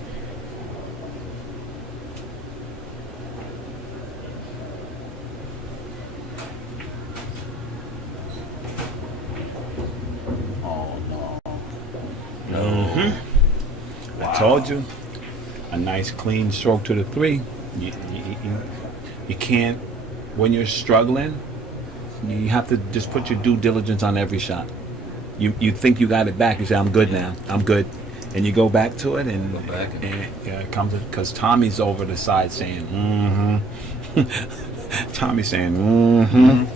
Oh no. No. I told you. A nice clean stroke to the 3. You can't, when you're struggling, you have to just put your due diligence on every shot. You think you got it back. You say, I'm good now. I'm good. And you go back to it, and it comes because Tommy's over the side saying, Tommy's saying,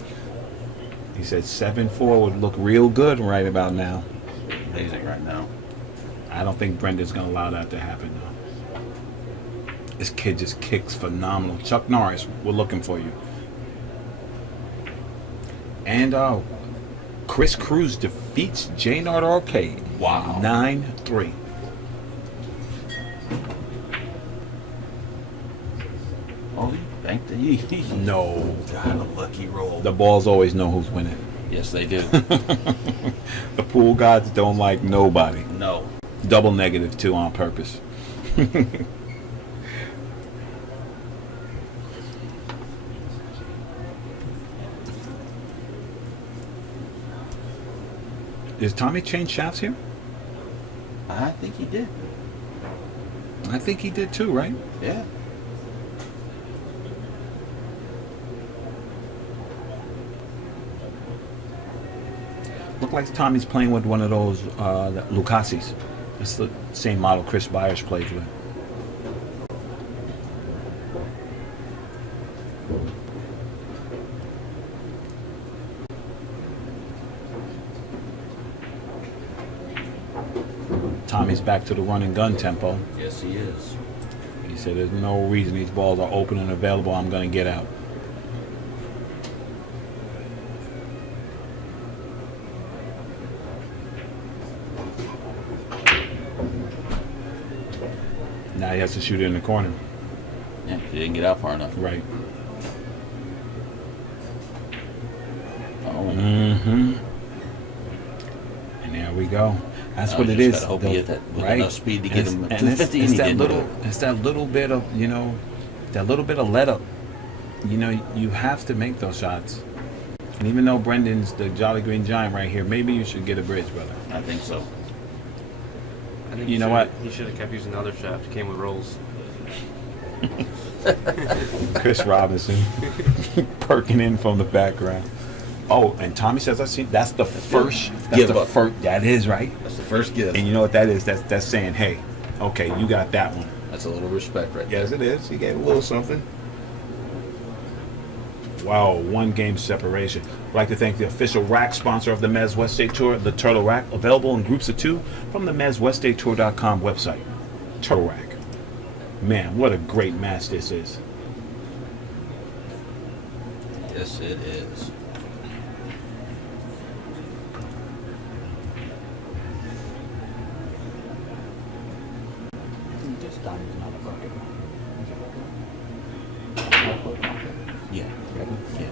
He said 7-4 would look real good right about now. Amazing right now. I don't think Brendan's going to allow that to happen, though. This kid just kicks phenomenal. Chuck Norris, we're looking for you. And Chris Cruz defeats Jaynard Arcade. Wow. 9-3. Oh, he banked it. No. God, a lucky roll. The balls always know who's winning. Yes, they do. The pool gods don't like nobody. No. Double negative, too, on purpose. Does Tommy change shafts here? I think he did. I think he did too, right? Yeah. Look like Tommy's playing with one of those Lucasis. It's the same model Chris Byers plays with. Tommy's back to the run and gun tempo. Yes, he is. He said there's no reason these balls are open and available. I'm going to get out. Now he has to shoot it in the corner. Yeah, he didn't get out far enough. Right. Oh. And there we go. That's what it is. Hope he hit that with right? enough speed to get him And 250. it's that little bit of, that little bit of let up. You have to make those shots. And even though Brendan's the Jolly Green Giant right here, maybe you should get a bridge, brother. I think so. I think You know what? He should have kept using the other shaft. It came with rolls. Chris Robinson perking in from the background. Oh, and Tommy says, "I see." That's the first. That's Give the up. first. That is right. That's the first gift. And you know what that is? That's saying, "Hey, okay, you got that one." That's a little respect right Yes, it is. He gave a little something. Wow, 1 game separation. I'd like to thank the official rack sponsor of the Mez West State Tour, the Turtle Rack, available in groups of 2 from the MezWestStateTour.com website. Turtle Rack. Man, what a great match this is. there. Yes, it is. Yeah. Yeah.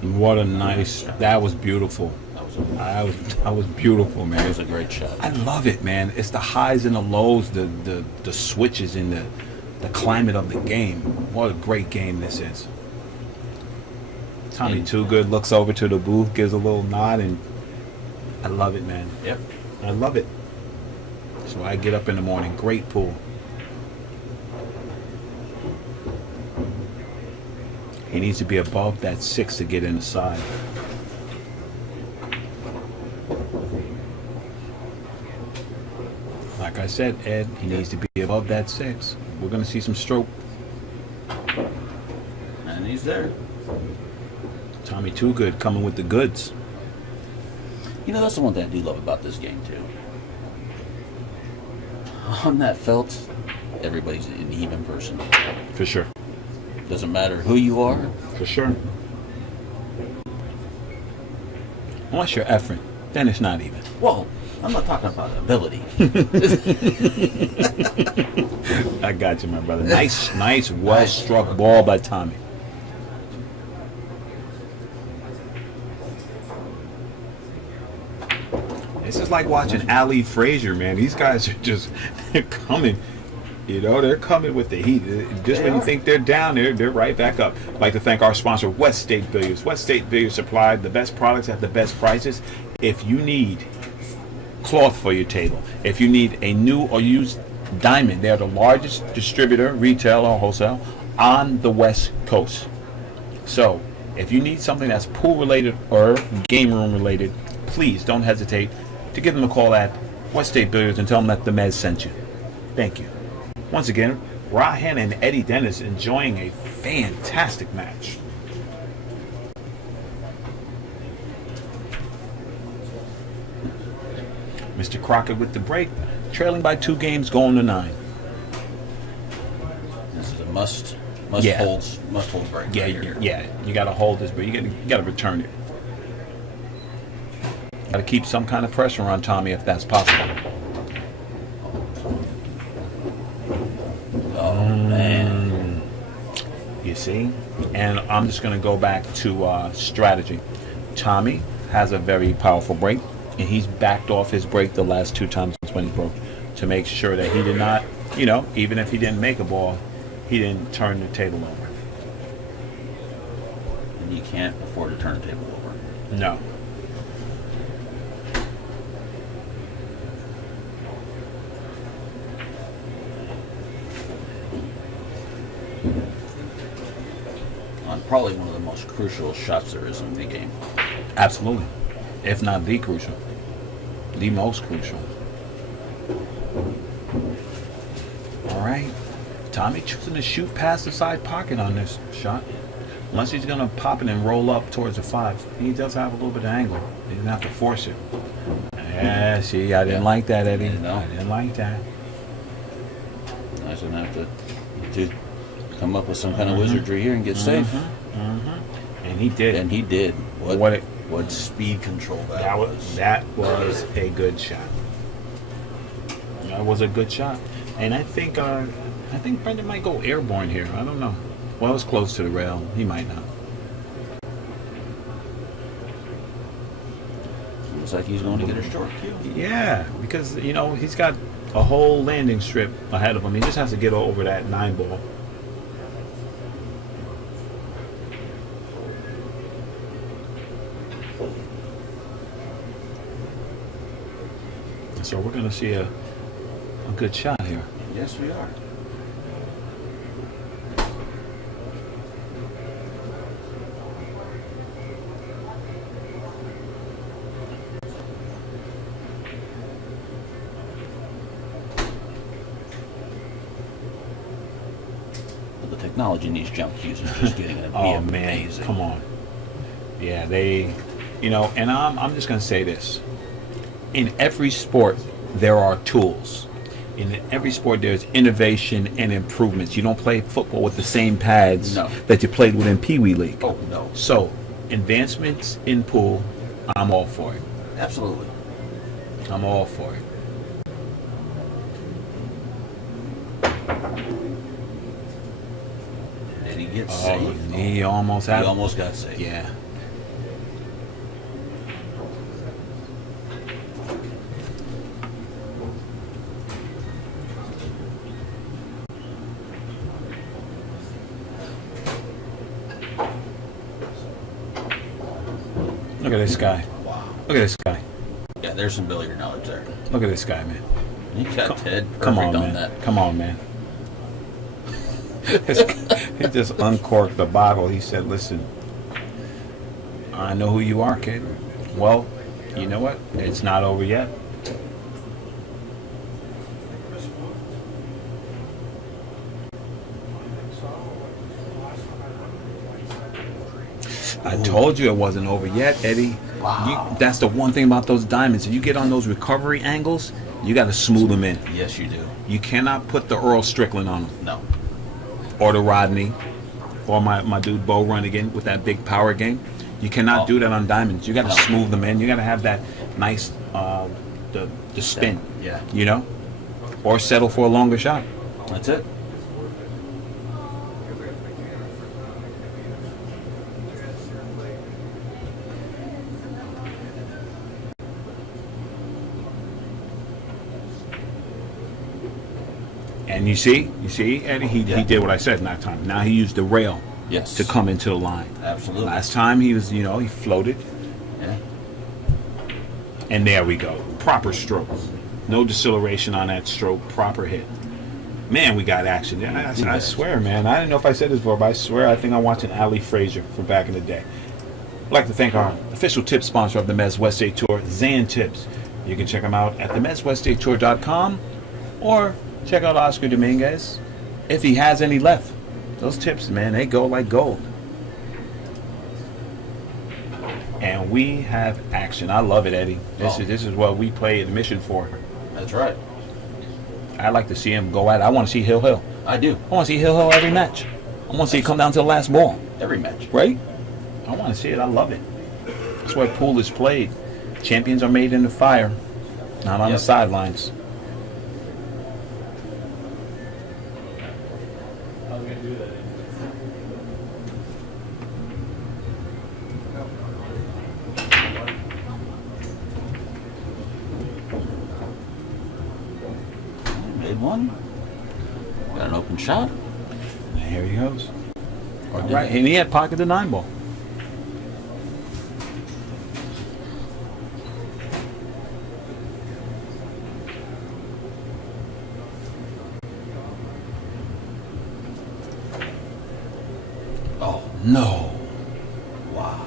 What a nice. That was beautiful. That was beautiful, man. That was a great shot. I love it, man. It's the highs and the lows, the switches in the climate of the game. What a great game this is. Tommy Too Good looks over to the booth, gives a little nod, and I love it, man. Yep. I love it. So I get up in the morning. Great pool. He needs to be above that 6 to get in the side. Like I said, Ed, he needs to be above that 6. We're going to see some stroke. And he's there. Tommy Too Good coming with the goods. You know, that's the one thing I do love about this game, too. On that felt, everybody's an even person. For sure. Doesn't matter who you are. For sure. Unless you're effing, then it's not even. Well, I'm not talking about ability. I got you, my brother. Nice, well-struck ball by Tommy. This is like watching Ali Frazier, man. These guys are just, they're coming. You know, they're coming with the heat. Just when you think they're down, they're right back up. I'd like to thank our sponsor, West State Billiards. West State Billiards supply the best products at the best prices. If you need cloth for your table, if you need a new or used diamond, they're the largest distributor, retail or wholesale on the West Coast. So, if you need something that's pool related or game room related, please don't hesitate to give them a call at West State Billiards and tell them that the Mez sent you. Thank you. Once again, Rahan and Eddie Dennis enjoying a fantastic match. Mr. Crockett with the break, trailing by 2 games, going to 9. This is a must Yeah. hold break. Yeah, right here. yeah, you got to hold this, but you got to return it. Got to keep some kind of pressure on Tommy if that's possible. Oh man. You see? And I'm just going to go back to strategy. Tommy has a very powerful break, and he's backed off his break the last 2 times when he broke to make sure that he did not, you know, even if he didn't make a ball, he didn't turn the table over. And you can't afford to turn the table over. No. On probably one of the most crucial shots there is in the game. Absolutely. If not the crucial. The most crucial. All right. Tommy choosing to shoot past the side pocket on this shot. Unless he's going to pop it and roll up towards the 5. He does have a little bit of angle. He doesn't have to force it. Yeah, see, I didn't like that, Eddie. No. I didn't like that. I was gonna have to come up with some kind of wizardry here and get safe. And he did. And he did. What speed control that was. That was a good shot. That was a good shot. And I think Brendan might go airborne here. I don't know. Well, it's close to the rail. He might not. Looks like he's going to get a short cue. Yeah, because, you know, he's got a whole landing strip ahead of him. He just has to get over that 9 ball. So we're going to see a good shot here. Yes, we are. The technology in these jump cues is just getting to be Oh, amazing. man, come on. Yeah, they, you know, and I'm just going to say this. In every sport, there are tools. In every sport, there's innovation and improvements. You don't play football with the same pads No. that you played with in Pee Wee League. Oh, no. So, advancements in pool, I'm all for it. Absolutely. I'm all for it. And he gets Oh, saved. he almost He had it. almost got saved. Yeah. Look at this guy. Wow. Look at this guy. Yeah, there's some billiard knowledge there. Look at this guy, man. He got Ted perfect Come on, on man. that. Come on, man. He just uncorked the bottle. He said, listen, I know who you are, kid. Well, you know what? It's not over yet. I told you it wasn't over yet, Eddie. Wow. That's the one thing about those diamonds. If you get on those recovery angles, you got to smooth them in. Yes, you do. You cannot put the Earl Strickland on them. No. Or the Rodney. Or my dude Bo Runnigan with that big power game. You cannot do that on diamonds. You got to smooth them in. You got to have that nice the spin. Yeah. You know? Or settle for a longer shot. That's it. And you see, Eddie, he did what I said in that time. Now he used the rail to come into the line. Absolutely. Last time he was, he floated. Yeah. And there we go. Proper stroke. No deceleration on that stroke. Proper hit. Man, we got action. Yeah, I swear, man. I didn't know if I said this before, but I swear I think I'm watching Ali Frazier from back in the day. I'd like to thank our official tip sponsor of the Mez West State Tour, Zan Tips. You can check them out at themezweststatetour.com or check out Oscar Dominguez if he has any left. Those tips, man, they go like gold. And we have action. I love it, Eddie. This is what we play admission for. That's right. I'd like to see him go at it. I want to see Hill. I do. I want to see Hill every match. I want to see it come down to the last ball. Every match. Right? I want to see it. I love it. That's why pool is played. Champions are made in the fire, not on the sidelines. Made one. Got an open shot. And here he goes. All Right, and he had pocket the 9 ball. Oh. No. Wow.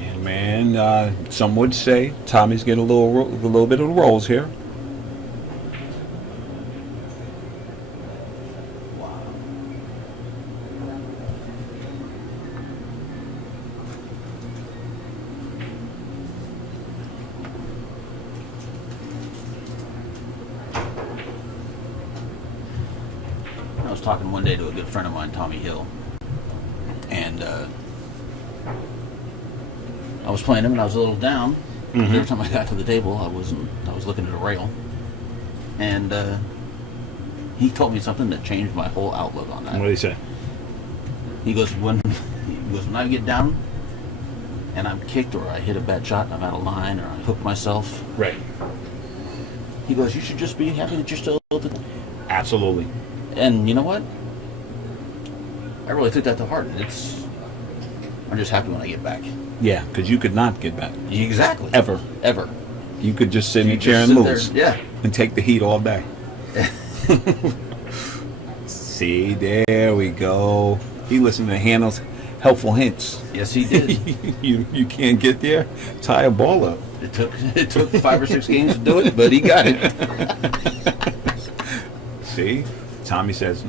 And man, some would say Tommy's getting a little bit of the rolls here. Wow. I was talking one day to a good friend of mine, Tommy Hill, and I was playing him, and I was a little down. Every time I got to the table, I was looking at a rail, and he told me something that changed my whole outlook on that. What did he say? He goes, when I get down and I'm kicked or I hit a bad shot and I'm out of line or I hook myself, Right. he goes, you should just be happy that you're still open. Absolutely. And you know what? I really took that to heart. I'm just happy when I get back. Yeah, because you could not get back. Exactly. Ever. You could just sit in the chair and lose. Yeah. And take the heat all day. See, there we go. He listened to Hannah's helpful hints. Yes, he did. you can't get there. Tie a ball up. It took 5 or 6 games to do it, but he got it. See, Tommy says,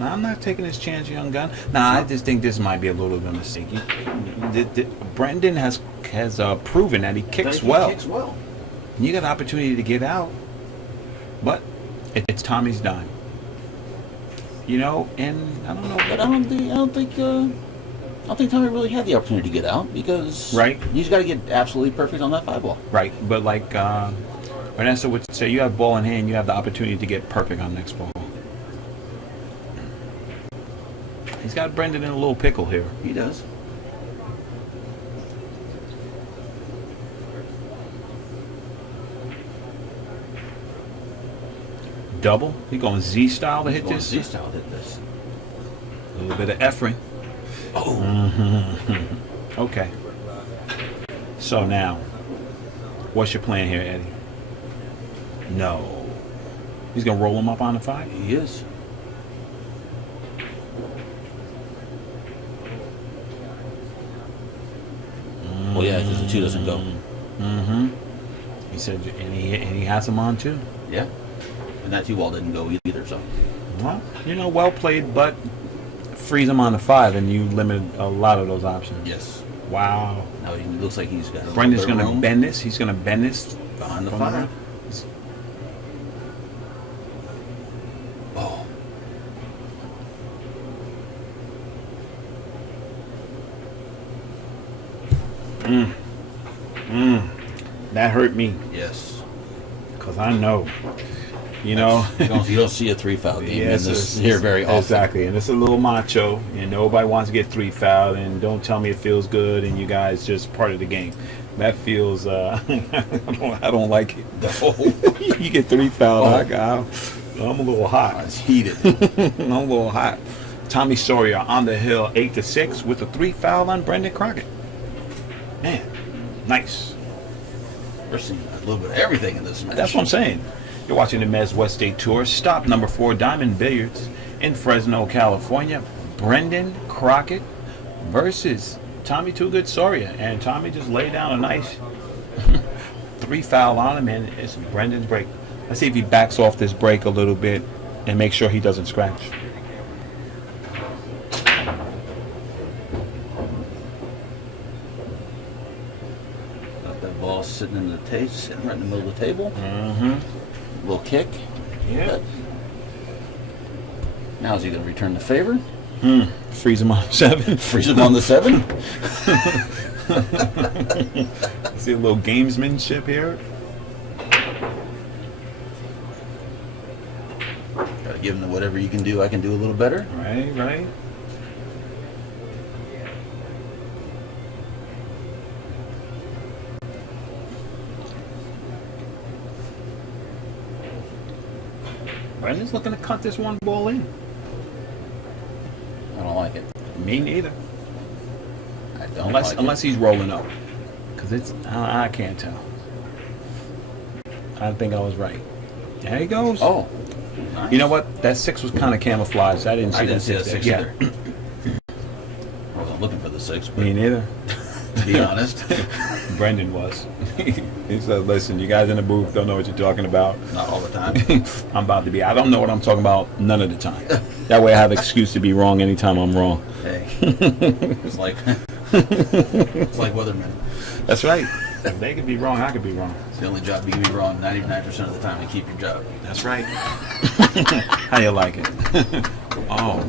I'm not taking this chance, young gun. I just think this might be a little bit of a mistake. Brendan has proven that he kicks well. He kicks well. You got an opportunity to get out, but it's Tommy's dime. And I don't know. But I don't think Tommy really had the opportunity to get out because he's got to get absolutely perfect on that 5 ball. Right, but like Ernesto would say, you have ball in hand, you have the opportunity to get perfect on next ball. He's got Brendan in a little pickle here. He does. Double. He going Z style to hit this. Z style to hit this. A little bit of effort. Oh. Mm-hmm. Okay. So now, what's your plan here, Eddie? No. He's gonna roll him up on the 5. He is. Well, yeah, because the 2 doesn't go. Mm-hmm. He said, and he has him on too. Yeah. And that 2 ball didn't go either, so. Well, well played, but freeze him on the 5, and you limit a lot of those options. Yes. Wow. Now it looks like he's got a little Brendan's bit of going to room bend this. He's going to bend this behind the from 5. Oh. That hurt me Yes. because I know, you know. You don't see a 3-foul game in Yes, this here very often. Exactly, and it's a little macho, and nobody wants to get 3-fouled, and don't tell me it feels good, and you guys just part of the game. That feels, I don't like it. You get 3-fouled, I'm a little hot. It's heated. I'm a little hot. Tommy Soria on the hill, 8-6 with a 3-foul on Brendan Crockett. Man, nice. We're seeing a little bit of everything in this match. That's what I'm saying. You're watching the Mez West State Tour. Stop number 4, Diamond Billiards in Fresno, California. Brendan Crockett versus Tommy Too Good Soria. And Tommy just laid down a nice 3-foul on him, and it's Brendan's break. Let's see if he backs off this break a little bit and make sure he doesn't scratch. Got that ball sitting in the sitting right in the middle of the table. Mm-hmm. Little kick. Yeah. Now is he going to return the favor? Freeze him on 7. Freeze him on the 7? See a little gamesmanship here. Gotta give him the whatever you can do, I can do a little better. Right. Brendan's looking to cut this one ball in. I don't like it. Me neither. I don't like it. Unless he's rolling up, because it's I can't tell. I think I was right. There he goes. Oh, nice. You know what? That 6 was kind of camouflaged. I didn't see the 6 there. either. I wasn't looking for the 6, but Me neither. to be honest, Brendan was. He said, "Listen, you guys in the booth don't know what you're talking about. not all the time. I'm about to be. I don't know what I'm talking about none of the time. That way I have an excuse to be wrong anytime I'm wrong." Hey, it's like weathermen. That's right. If they could be wrong, I could be wrong. It's the only job you can be wrong 99% of the time to keep your job. That's right. How you like it? Oh.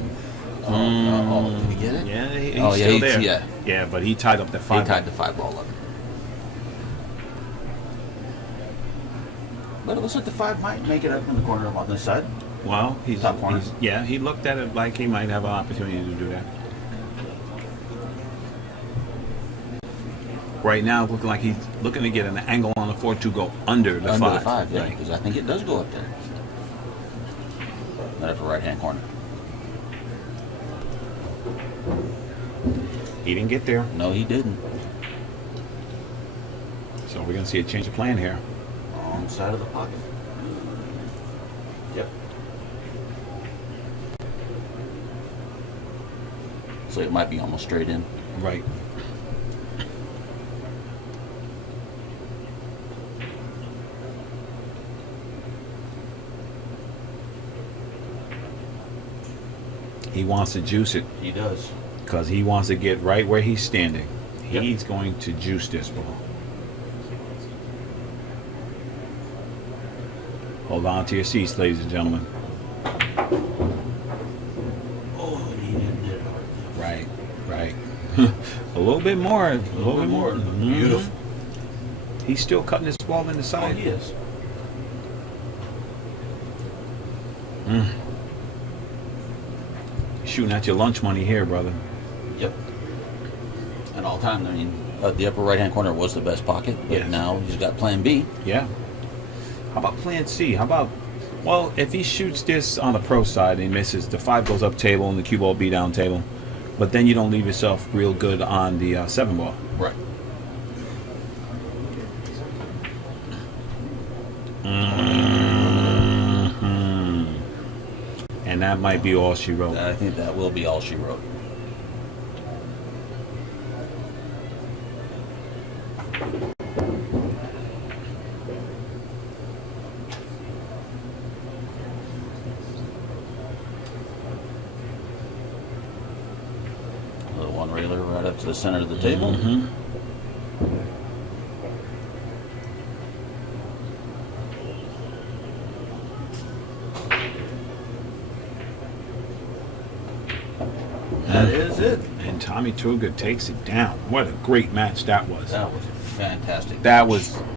Did he get it? Yeah, he's Oh, yeah, still there. yeah. Yeah, but he tied up the 5. He tied the 5 ball up. But it looks like the 5 might make it up in the corner on this side. Well, Top corner. he looked at it like he might have an opportunity to do that. Right now, looking like he's looking to get an angle on the 4 to go under the 5. Under the 5, yeah, Right. because I think it does go up there. That upper right-hand corner. He didn't get there, No, he didn't. so we're gonna see a change of plan here. Wrong side of the pocket. Yep. So it might be almost straight in. Right. He wants to juice it He does. because he wants to get right where he's standing. Yep. He's going to juice this ball. Hold on to your seats, ladies and gentlemen. Oh, he didn't hit it hard. Right. A little bit more. A little bit more. Beautiful. He's still cutting this ball in the Oh, side. he is. Shooting at your lunch money here, brother. Yep. And all time, I mean, the upper right-hand corner was the best pocket, but Yes. now he's got plan B. Yeah. How about plan C? How about, well, if he shoots this on the pro side and he misses, the 5 goes up table and the cue ball be down table. But then you don't leave yourself real good on the 7 ball. Right. And that might be all she wrote. I think that will be all she wrote. one railer right up to the center of the table. Mm-hmm. That is it. And Tommy Truga takes it down. What a great match that was. That was fantastic. That was